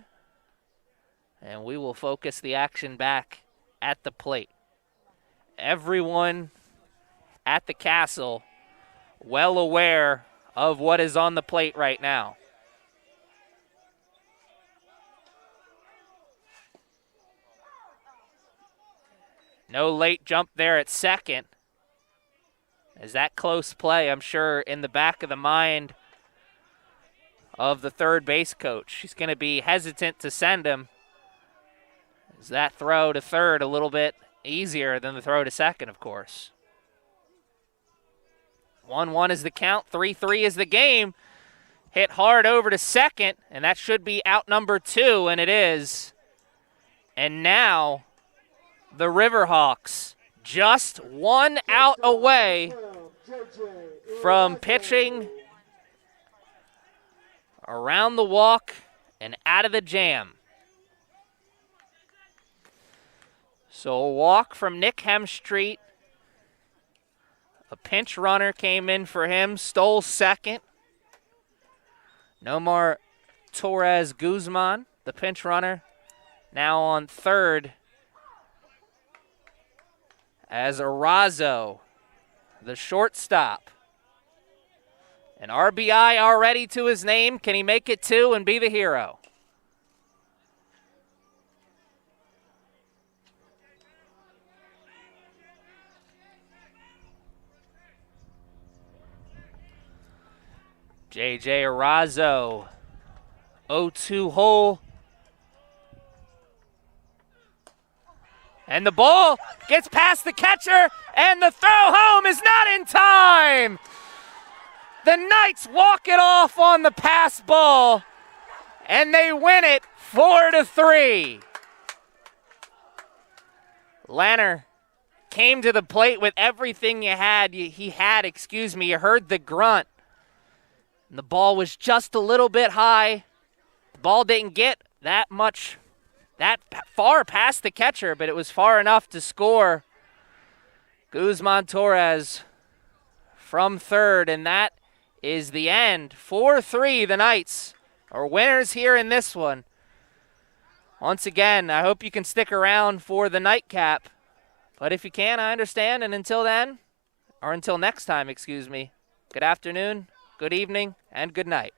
and we will focus the action back at the plate. Everyone at the castle well aware of what is on the plate right now. No late jump there at second. As that close play, I'm sure, in the back of the mind of the third base coach. He's going to be hesitant to send him. Is that throw to third a little bit easier than the throw to second, of course. 1-1 is the count. 3-3 is the game. Hit hard over to second, and that should be out number 2, and it is. And now the Riverhawks just 1 out away from pitching around the walk and out of the jam. So a walk from Nick Hemstreet. A pinch runner came in for him, stole second. Nomar Torres Guzman, the pinch runner, now on third. As Arazo, the shortstop. An RBI already to his name. Can he make it 2 and be the hero? J.J. Arazo, 0-2 hole. And the ball gets past the catcher, and the throw home is not in time. The Knights walk it off on the pass ball, and they win it 4-3. Lanner came to the plate with everything you had. You heard the grunt. And the ball was just a little bit high. The ball didn't get that far past the catcher, but it was far enough to score. Guzman Torres from third, and that is the end. 4-3, the Knights are winners here in this one. Once again, I hope you can stick around for the nightcap. But if you can, I understand. And until then, or until next time, good afternoon, good evening, and good night.